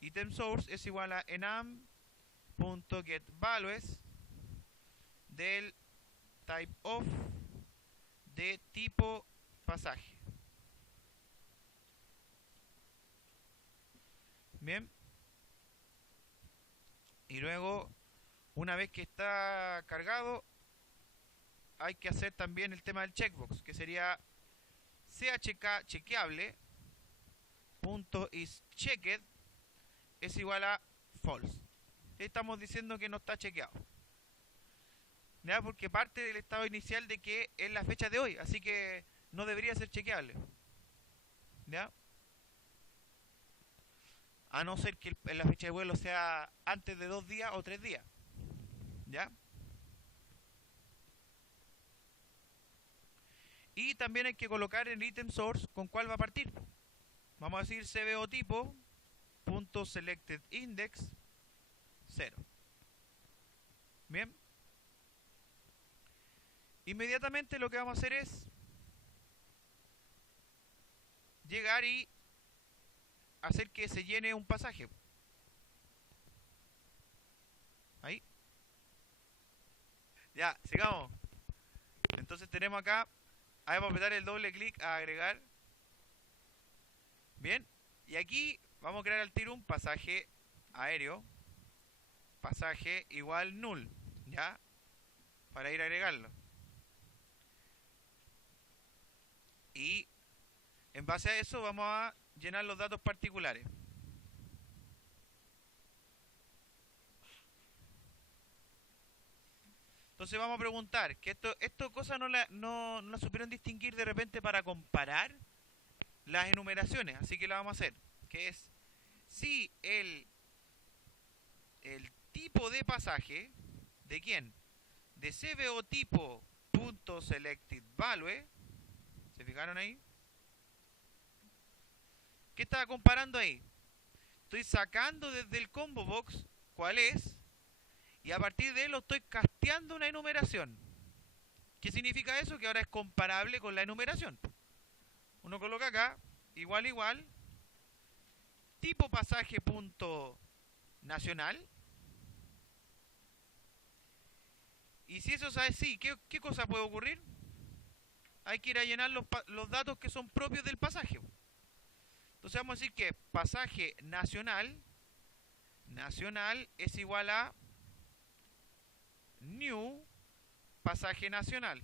ItemSource es igual a enum.getValues del type of de tipo pasaje. Bien. Y luego, una vez que está cargado, hay que hacer también el tema del checkbox, que sería chk chequeable .isChecked es igual a false. Estamos diciendo que no está chequeado, ¿ya? Porque parte del estado inicial de que es la fecha de hoy, así que no debería ser chequeable, ¿ya? A no ser que la fecha de vuelo sea antes de 2 días o 3 días, ¿ya? Y también hay que colocar el item source con cuál va a partir. Vamos a decir cbo tipo .selected index 0. Bien. Inmediatamente lo que vamos a hacer es llegar y hacer que se llene un pasaje. Ahí. Ya, sigamos. Entonces tenemos acá, ahí vamos a apretar el doble clic a agregar. Bien, y aquí vamos a crear al tiro un pasaje aéreo. Pasaje igual null, ¿ya? Para ir a agregarlo. Y en base a eso vamos a llenar los datos particulares. Entonces vamos a preguntar, que esto cosas no la supieron distinguir de repente para comparar las enumeraciones, así que la vamos a hacer, que es si el tipo de pasaje, ¿de quién? De CBO tipo punto selected value, ¿se fijaron ahí? ¿Qué estaba comparando ahí? Estoy sacando desde el combo box cuál es, y a partir de él lo estoy casteando una enumeración. ¿Qué significa eso? Que ahora es comparable con la enumeración. Uno coloca acá, igual, igual, tipo pasaje punto nacional. Y si eso es así, ¿qué cosa puede ocurrir? Hay que ir a llenar los datos que son propios del pasaje. Entonces vamos a decir que pasaje nacional es igual a new pasaje nacional.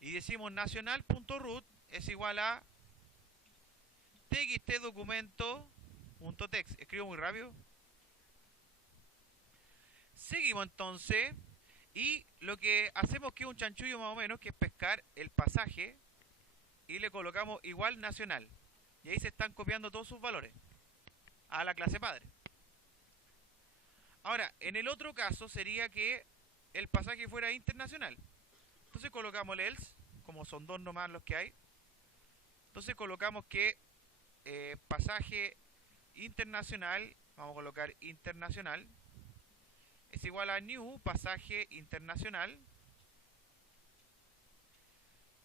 Y decimos nacional.root es igual a txt documento.text. Escribo muy rápido. Seguimos entonces. Y lo que hacemos, que es un chanchullo más o menos, que es pescar el pasaje y le colocamos igual nacional. Y ahí se están copiando todos sus valores a la clase padre. Ahora, en el otro caso sería que el pasaje fuera internacional. Entonces colocamos el else, como son dos nomás los que hay. Entonces colocamos que pasaje internacional, vamos a colocar internacional, es igual a new pasaje internacional.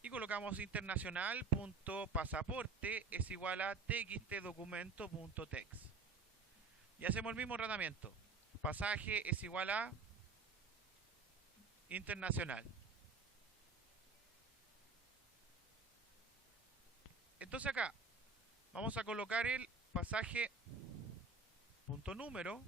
Y colocamos internacional.pasaporte es igual a txtdocumento.text. Y hacemos el mismo tratamiento. Pasaje es igual a internacional. Entonces acá vamos a colocar el pasaje punto número,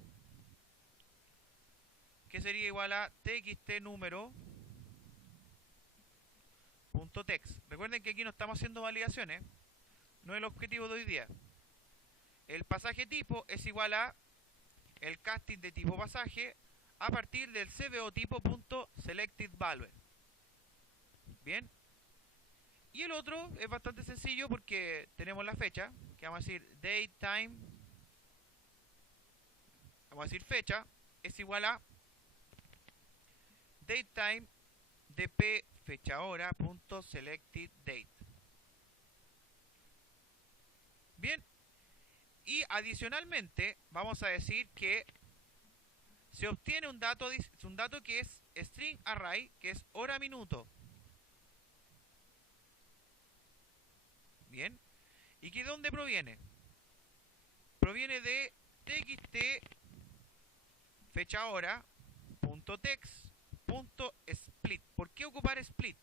que sería igual a txtnumero.text. Recuerden que aquí no estamos haciendo validaciones, no es el objetivo de hoy día. El pasaje tipo es igual a el casting de tipo pasaje a partir del CBO tipo.selectedValue. Bien. Y el otro es bastante sencillo porque tenemos la fecha, que vamos a decir datetime, vamos a decir fecha, es igual a datetime dp fecha hora punto selected date. Bien. Y adicionalmente vamos a decir que se obtiene un dato que es string array, que es hora minuto. Bien. ¿Y que de dónde proviene? Proviene de txt fecha hora punto text punto split. ¿Por qué ocupar split?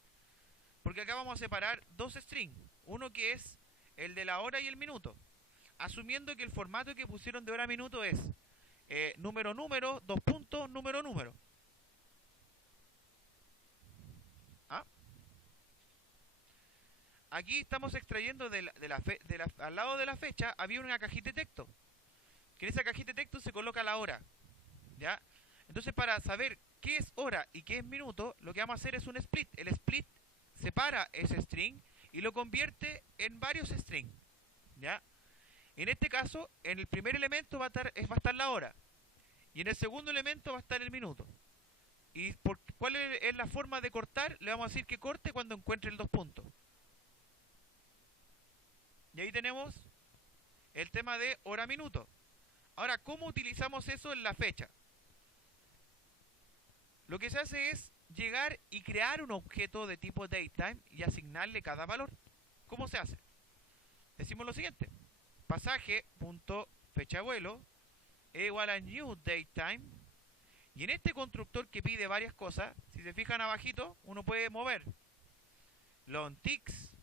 Porque acá vamos a separar dos strings. Uno que es el de la hora y el minuto, asumiendo que el formato que pusieron de hora a minuto es número número, dos puntos, número número. ¿Ah? Aquí estamos extrayendo al lado de la fecha había una cajita de texto, que en esa cajita de texto se coloca la hora, ¿ya? Entonces, para saber qué es hora y qué es minuto, lo que vamos a hacer es un split. El split separa ese string y lo convierte en varios strings, ¿ya? En este caso, en el primer elemento va a estar la hora, y en el segundo elemento va a estar el minuto. ¿Y cuál es la forma de cortar? Le vamos a decir que corte cuando encuentre el dos puntos. Y ahí tenemos el tema de hora-minuto. Ahora, ¿cómo utilizamos eso en la fecha? Lo que se hace es llegar y crear un objeto de tipo datetime y asignarle cada valor. ¿cómo se hace? Decimos lo siguiente. Pasaje.fechavuelo es igual a new date time. Y en este constructor que pide varias cosas, si se fijan abajito, uno puede mover long ticks.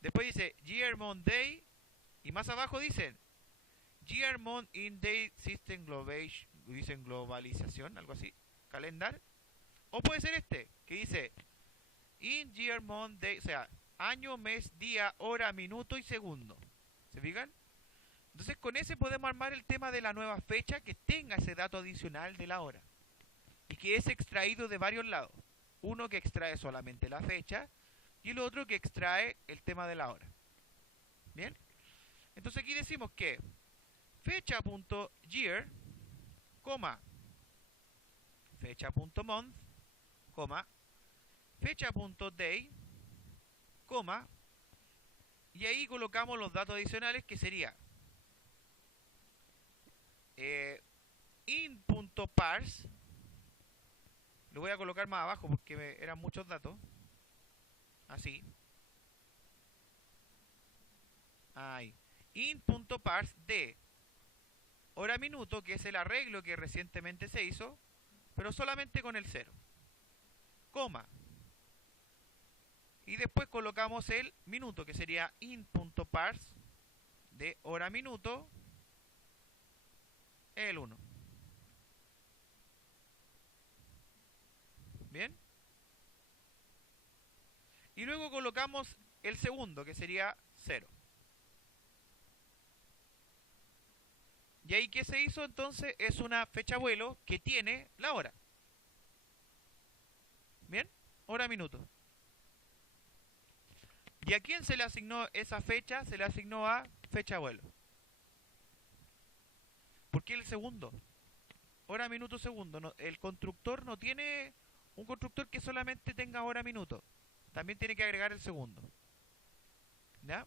Después dice year, month, day. Y más abajo dicen year, month, in day, system globalización, algo así, calendar. O puede ser este, que dice in year, month, day, o sea, año, mes, día, hora, minuto y segundo. ¿Se fijan? Entonces con ese podemos armar el tema de la nueva fecha que tenga ese dato adicional de la hora. Y que es extraído de varios lados. Uno que extrae solamente la fecha y el otro que extrae el tema de la hora. ¿Bien? Entonces aquí decimos que fecha.year, fecha.month, fecha.day, y ahí colocamos los datos adicionales que sería in.parse. Lo voy a colocar más abajo porque eran muchos datos. Así. Ahí. In.parse de hora minuto, que es el arreglo que recientemente se hizo, pero solamente con el 0. Coma. Y después colocamos el minuto, que sería in.parse de hora minuto, el 1. ¿Bien? Y luego colocamos el segundo, que sería 0. Y ahí, ¿qué se hizo? Entonces es una fecha vuelo que tiene la hora. ¿Bien? Hora minuto. ¿Y a quién se le asignó esa fecha? Se le asignó a fecha vuelo. ¿Por qué el segundo? Hora minuto segundo. No, el constructor no tiene un constructor que solamente tenga hora minuto. También tiene que agregar el segundo. ¿Ya?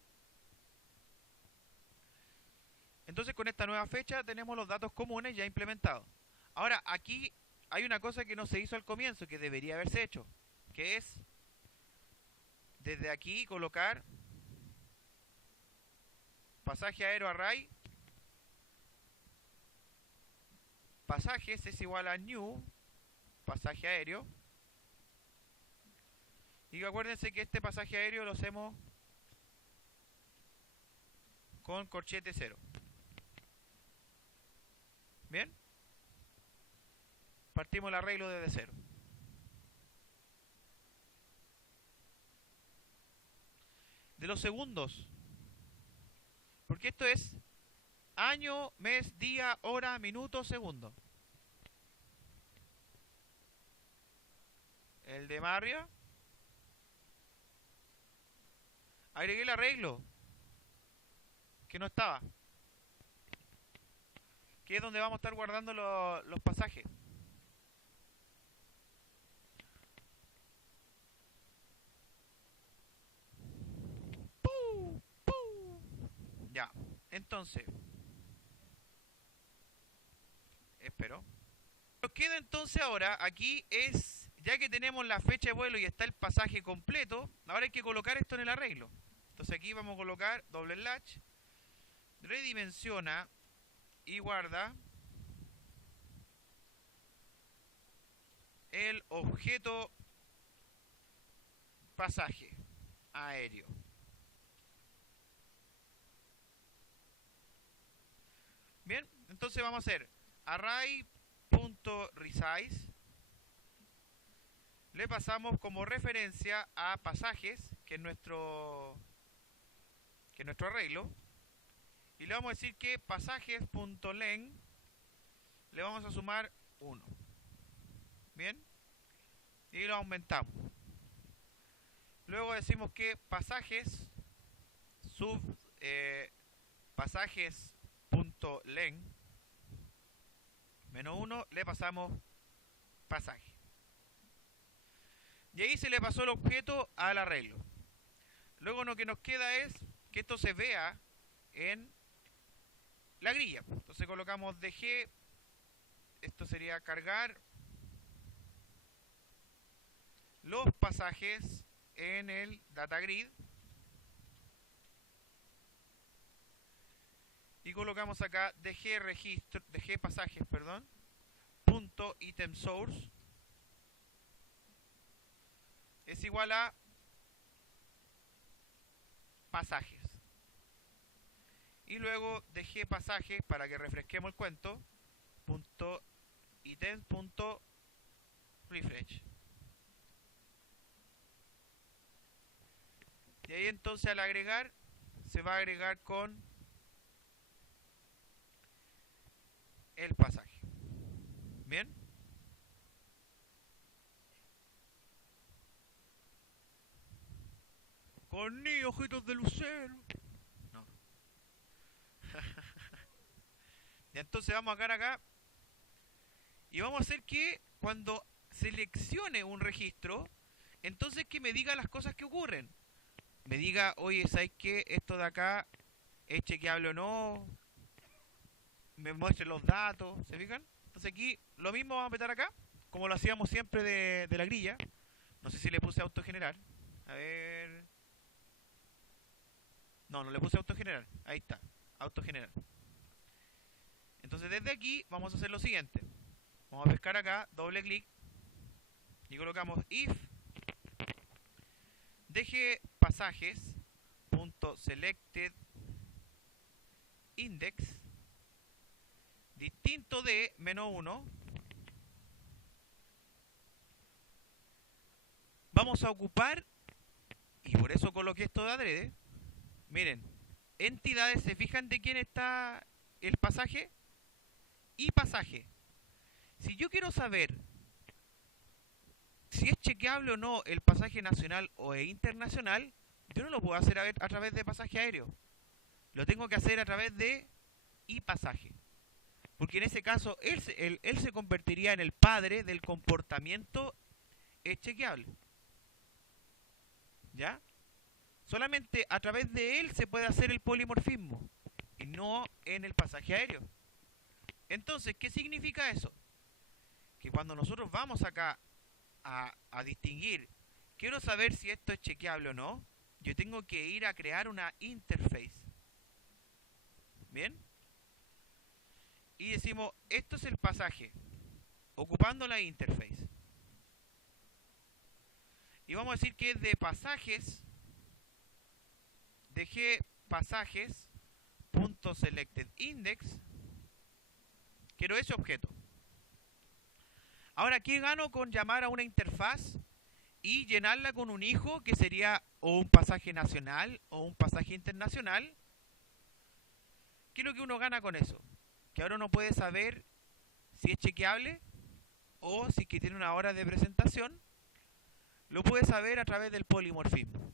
Entonces con esta nueva fecha tenemos los datos comunes ya implementados. Ahora aquí hay una cosa que no se hizo al comienzo, que debería haberse hecho, que es desde aquí colocar pasaje aéreo array, pasajes es igual a new, pasaje aéreo, y acuérdense que este pasaje aéreo lo hacemos con corchete 0. ¿Bien? Partimos el arreglo desde 0. De los segundos, porque esto es año, mes, día, hora, minuto, segundo. El de Mario. Agregué el arreglo que no estaba, que es donde vamos a estar guardando los pasajes. Ya, entonces espero. Lo que queda entonces ahora aquí es, ya que tenemos la fecha de vuelo y está el pasaje completo, ahora hay que colocar esto en el arreglo. Entonces aquí vamos a colocar doble slash, redimensiona y guarda el objeto pasaje aéreo. Bien, entonces vamos a hacer array.resize. Le pasamos como referencia a pasajes, que es nuestro arreglo, y le vamos a decir que pasajes.len le vamos a sumar 1. Bien, y lo aumentamos. Luego decimos que pasajes pasajes.len menos 1 le pasamos pasaje. Y ahí se le pasó el objeto al arreglo. Luego lo que nos queda es que esto se vea en la grilla. Entonces colocamos DG, esto sería cargar los pasajes en el data grid. y colocamos acá dg registro, dg pasajes, perdón, punto item source es igual a pasajes. Y luego dejé pasajes para que refresquemos el cuento. Punto item punto refresh. Y ahí entonces al agregar se va a agregar con el pasaje. Bien. Con ni ojitos de lucero. No. Y entonces vamos a sacar acá y vamos a hacer que cuando seleccione un registro, entonces que me diga las cosas que ocurren. Me diga, oye, ¿sabes qué? Esto de acá es chequeable o no. Me muestre los datos, ¿se fijan? Entonces aquí lo mismo vamos a meter acá, como lo hacíamos siempre de la grilla. No sé si le puse autogenerar. A ver. No, no le puse autogenerar. Ahí está, autogenerar. Entonces desde aquí vamos a hacer lo siguiente. Vamos a pescar acá, doble clic y colocamos if deje pasajes punto selected index distinto de -1. Vamos a ocupar, y por eso coloqué esto de adrede, miren, entidades, ¿se fijan de quién está el pasaje? Y pasaje. Si yo quiero saber si es chequeable o no el pasaje nacional o internacional, yo no lo puedo hacer a través de pasaje aéreo. Lo tengo que hacer a través de y pasaje. Porque en ese caso él se convertiría en el padre del comportamiento chequeable. ¿Ya? Solamente a través de él se puede hacer el polimorfismo y no en el pasaje aéreo. Entonces, ¿qué significa eso? Que cuando nosotros vamos acá a distinguir, quiero saber si esto es chequeable o no, yo tengo que ir a crear una interface. ¿Bien? Y decimos, esto es el pasaje, ocupando la interface. Y vamos a decir que es de pasajes, dejé pasajes, punto selected index, quiero ese objeto. Ahora, ¿qué gano con llamar a una interfaz y llenarla con un hijo que sería o un pasaje nacional o un pasaje internacional? ¿Qué es lo que uno gana con eso? Que ahora uno puede saber si es chequeable o si es que tiene una hora de presentación. Lo puede saber a través del polimorfismo.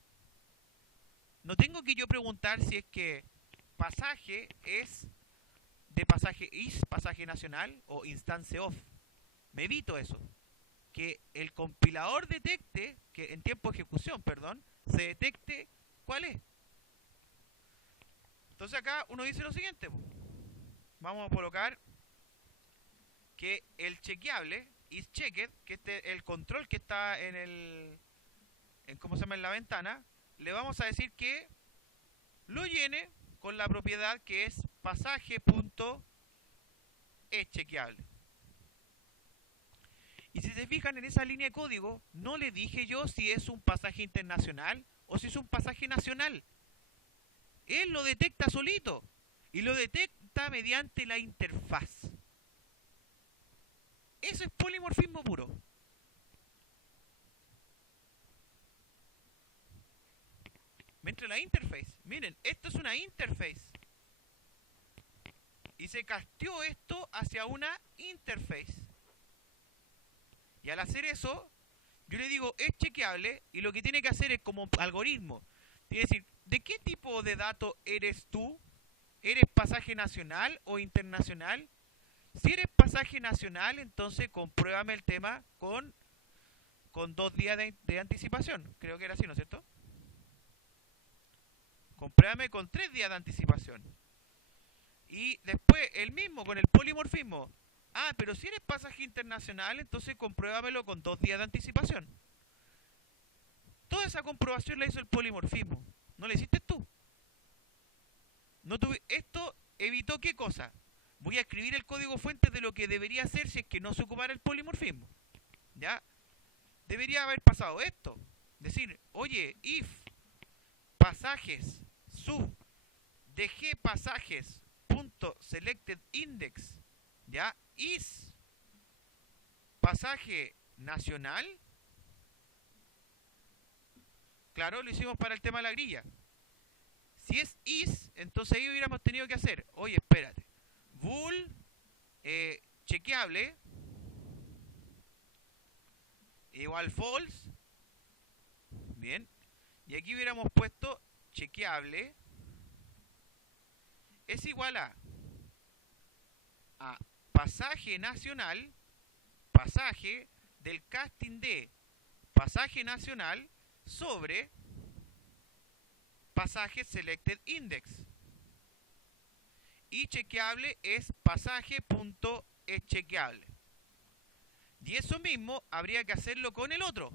No tengo que yo preguntar si es que pasaje es de pasaje is, pasaje nacional o instance of. Me evito eso. Que el compilador detecte, que en tiempo de ejecución, perdón, se detecte cuál es. Entonces acá uno dice lo siguiente. Vamos a colocar que el chequeable, is checked, que el control que está en ¿cómo se llama? En la ventana, le vamos a decir que lo llene con la propiedad que es pasaje.chequeable. Y si se fijan en esa línea de código, no le dije yo si es un pasaje internacional o si es un pasaje nacional. Él lo detecta solito y lo detecta mediante la interfaz. Eso es polimorfismo puro. Mientras la interface, miren, esto es una interface. Y se casteó esto hacia una interface. Y al hacer eso, yo le digo, es chequeable, y lo que tiene que hacer es como algoritmo. Tiene que decir, ¿de qué tipo de dato eres tú? ¿Eres pasaje nacional o internacional? Si eres pasaje nacional, entonces compruébame el tema con 2 días de anticipación. Creo que era así, ¿no es cierto? Compruébame con 3 días de anticipación. Y después el mismo con el polimorfismo. Ah, pero si eres pasaje internacional, entonces compruébamelo con 2 días de anticipación. Toda esa comprobación la hizo el polimorfismo. No la hiciste tú. No tuve, esto evitó ¿qué cosa? Voy a escribir el código fuente de lo que debería hacer si es que no se ocupara el polimorfismo. ¿Ya? Debería haber pasado esto. Decir, oye, if pasajes sub dg pasajes punto selected index, ¿ya? Is pasaje nacional. Claro, lo hicimos para el tema de la grilla. Si es is, entonces ahí hubiéramos tenido que hacer, oye, espérate, bool chequeable igual false. Bien. Y aquí hubiéramos puesto chequeable es igual a pasaje nacional, pasaje del casting de pasaje nacional sobre pasaje selected index. Y chequeable es pasaje.chequeable. Y eso mismo habría que hacerlo con el otro.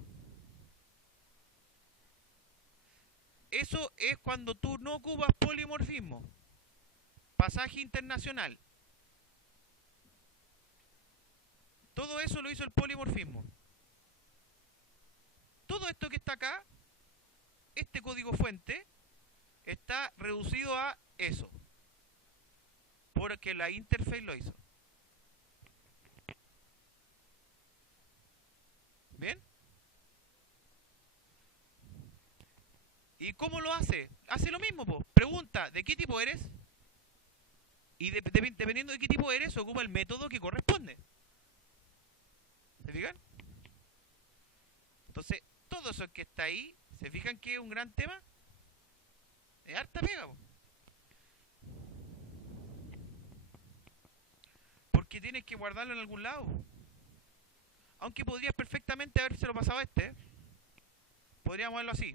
Eso es cuando tú no ocupas polimorfismo. Pasaje internacional. Todo eso lo hizo el polimorfismo. Todo esto que está acá, este código fuente, está reducido a eso. Porque la interface lo hizo. ¿Bien? ¿Y cómo lo hace? Hace lo mismo, po. Pregunta, ¿de qué tipo eres? Y dependiendo de qué tipo eres, ocupa el método que corresponde. ¿Se fijan? Entonces, todo eso que está ahí, ¿se fijan que es un gran tema? Es harta pega, po. Porque tienes que guardarlo en algún lado. Aunque podrías perfectamente habérselo pasado a este. Podríamos verlo así.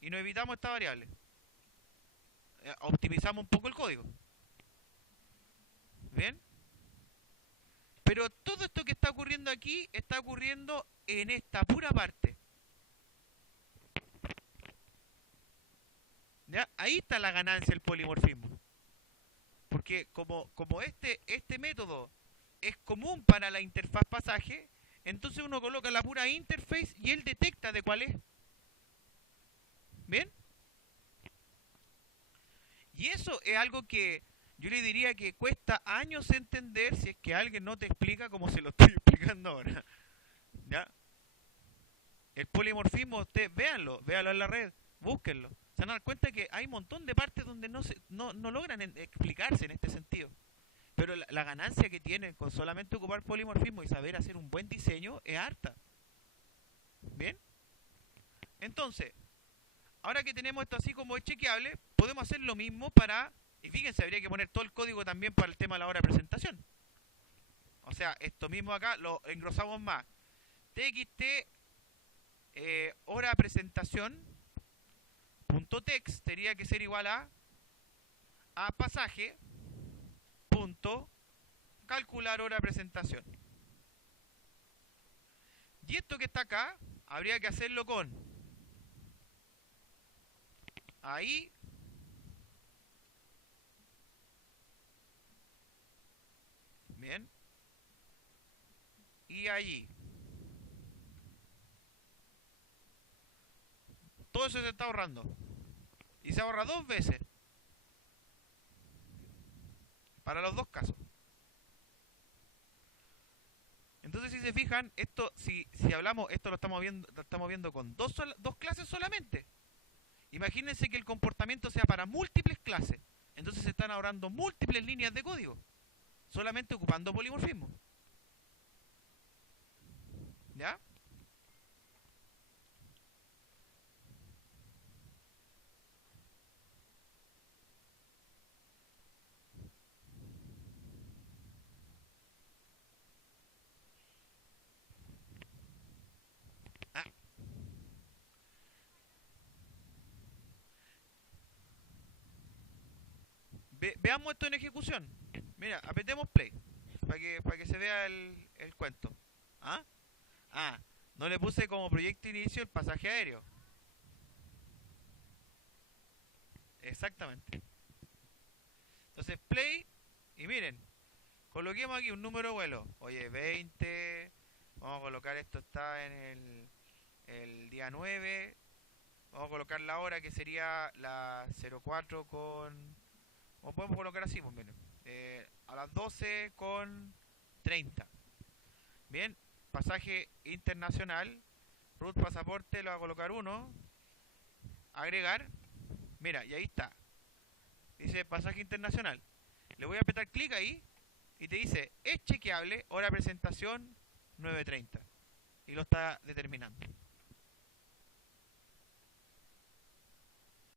Y nos evitamos esta variable. Optimizamos un poco el código. ¿Bien? Pero todo esto que está ocurriendo aquí está ocurriendo en esta pura parte. ¿Ya? Ahí está la ganancia del polimorfismo. Porque como este método es común para la interfaz pasaje, entonces uno coloca la pura interface y él detecta de cuál es. ¿Bien? Y eso es algo que yo le diría que cuesta años entender si es que alguien no te explica como se lo estoy explicando ahora. ¿Ya? El polimorfismo, ustedes véanlo en la red, búsquenlo. Se van a dar cuenta que hay un montón de partes donde no logran explicarse en este sentido. Pero la ganancia que tienen con solamente ocupar polimorfismo y saber hacer un buen diseño es harta. ¿Bien? Entonces, ahora que tenemos esto así como es chequeable, podemos hacer lo mismo para... Y fíjense, habría que poner todo el código también para el tema de la hora de presentación. O sea, esto mismo acá lo engrosamos más. txt hora presentación punto text tendría que ser igual a pasaje punto calcular hora presentación. Y esto que está acá habría que hacerlo con ahí bien y allí. Todo eso se está ahorrando. Y se ahorra 2 veces. Para los dos casos. Entonces si se fijan, esto si hablamos, esto lo estamos viendo con dos clases solamente. Imagínense que el comportamiento sea para múltiples clases. Entonces se están ahorrando múltiples líneas de código. Solamente ocupando polimorfismo. ¿Ya? Ah. Veamos esto en ejecución. Mira, apretemos play para que se vea el cuento. ¿Ah? Ah, no le puse como proyecto inicio el pasaje aéreo. Exactamente. Entonces play y miren, coloquemos aquí un número de vuelo. Oye, 20. Vamos a colocar esto, está en el día 9. Vamos a colocar la hora que sería la 04 con... O podemos colocar así, pues miren. A las 12 con 30. Bien, pasaje internacional. Root pasaporte, lo voy a colocar 1. Agregar. Mira, y ahí está. Dice pasaje internacional. Le voy a apretar clic ahí y te dice, es chequeable, hora de presentación 9:30. Y lo está determinando.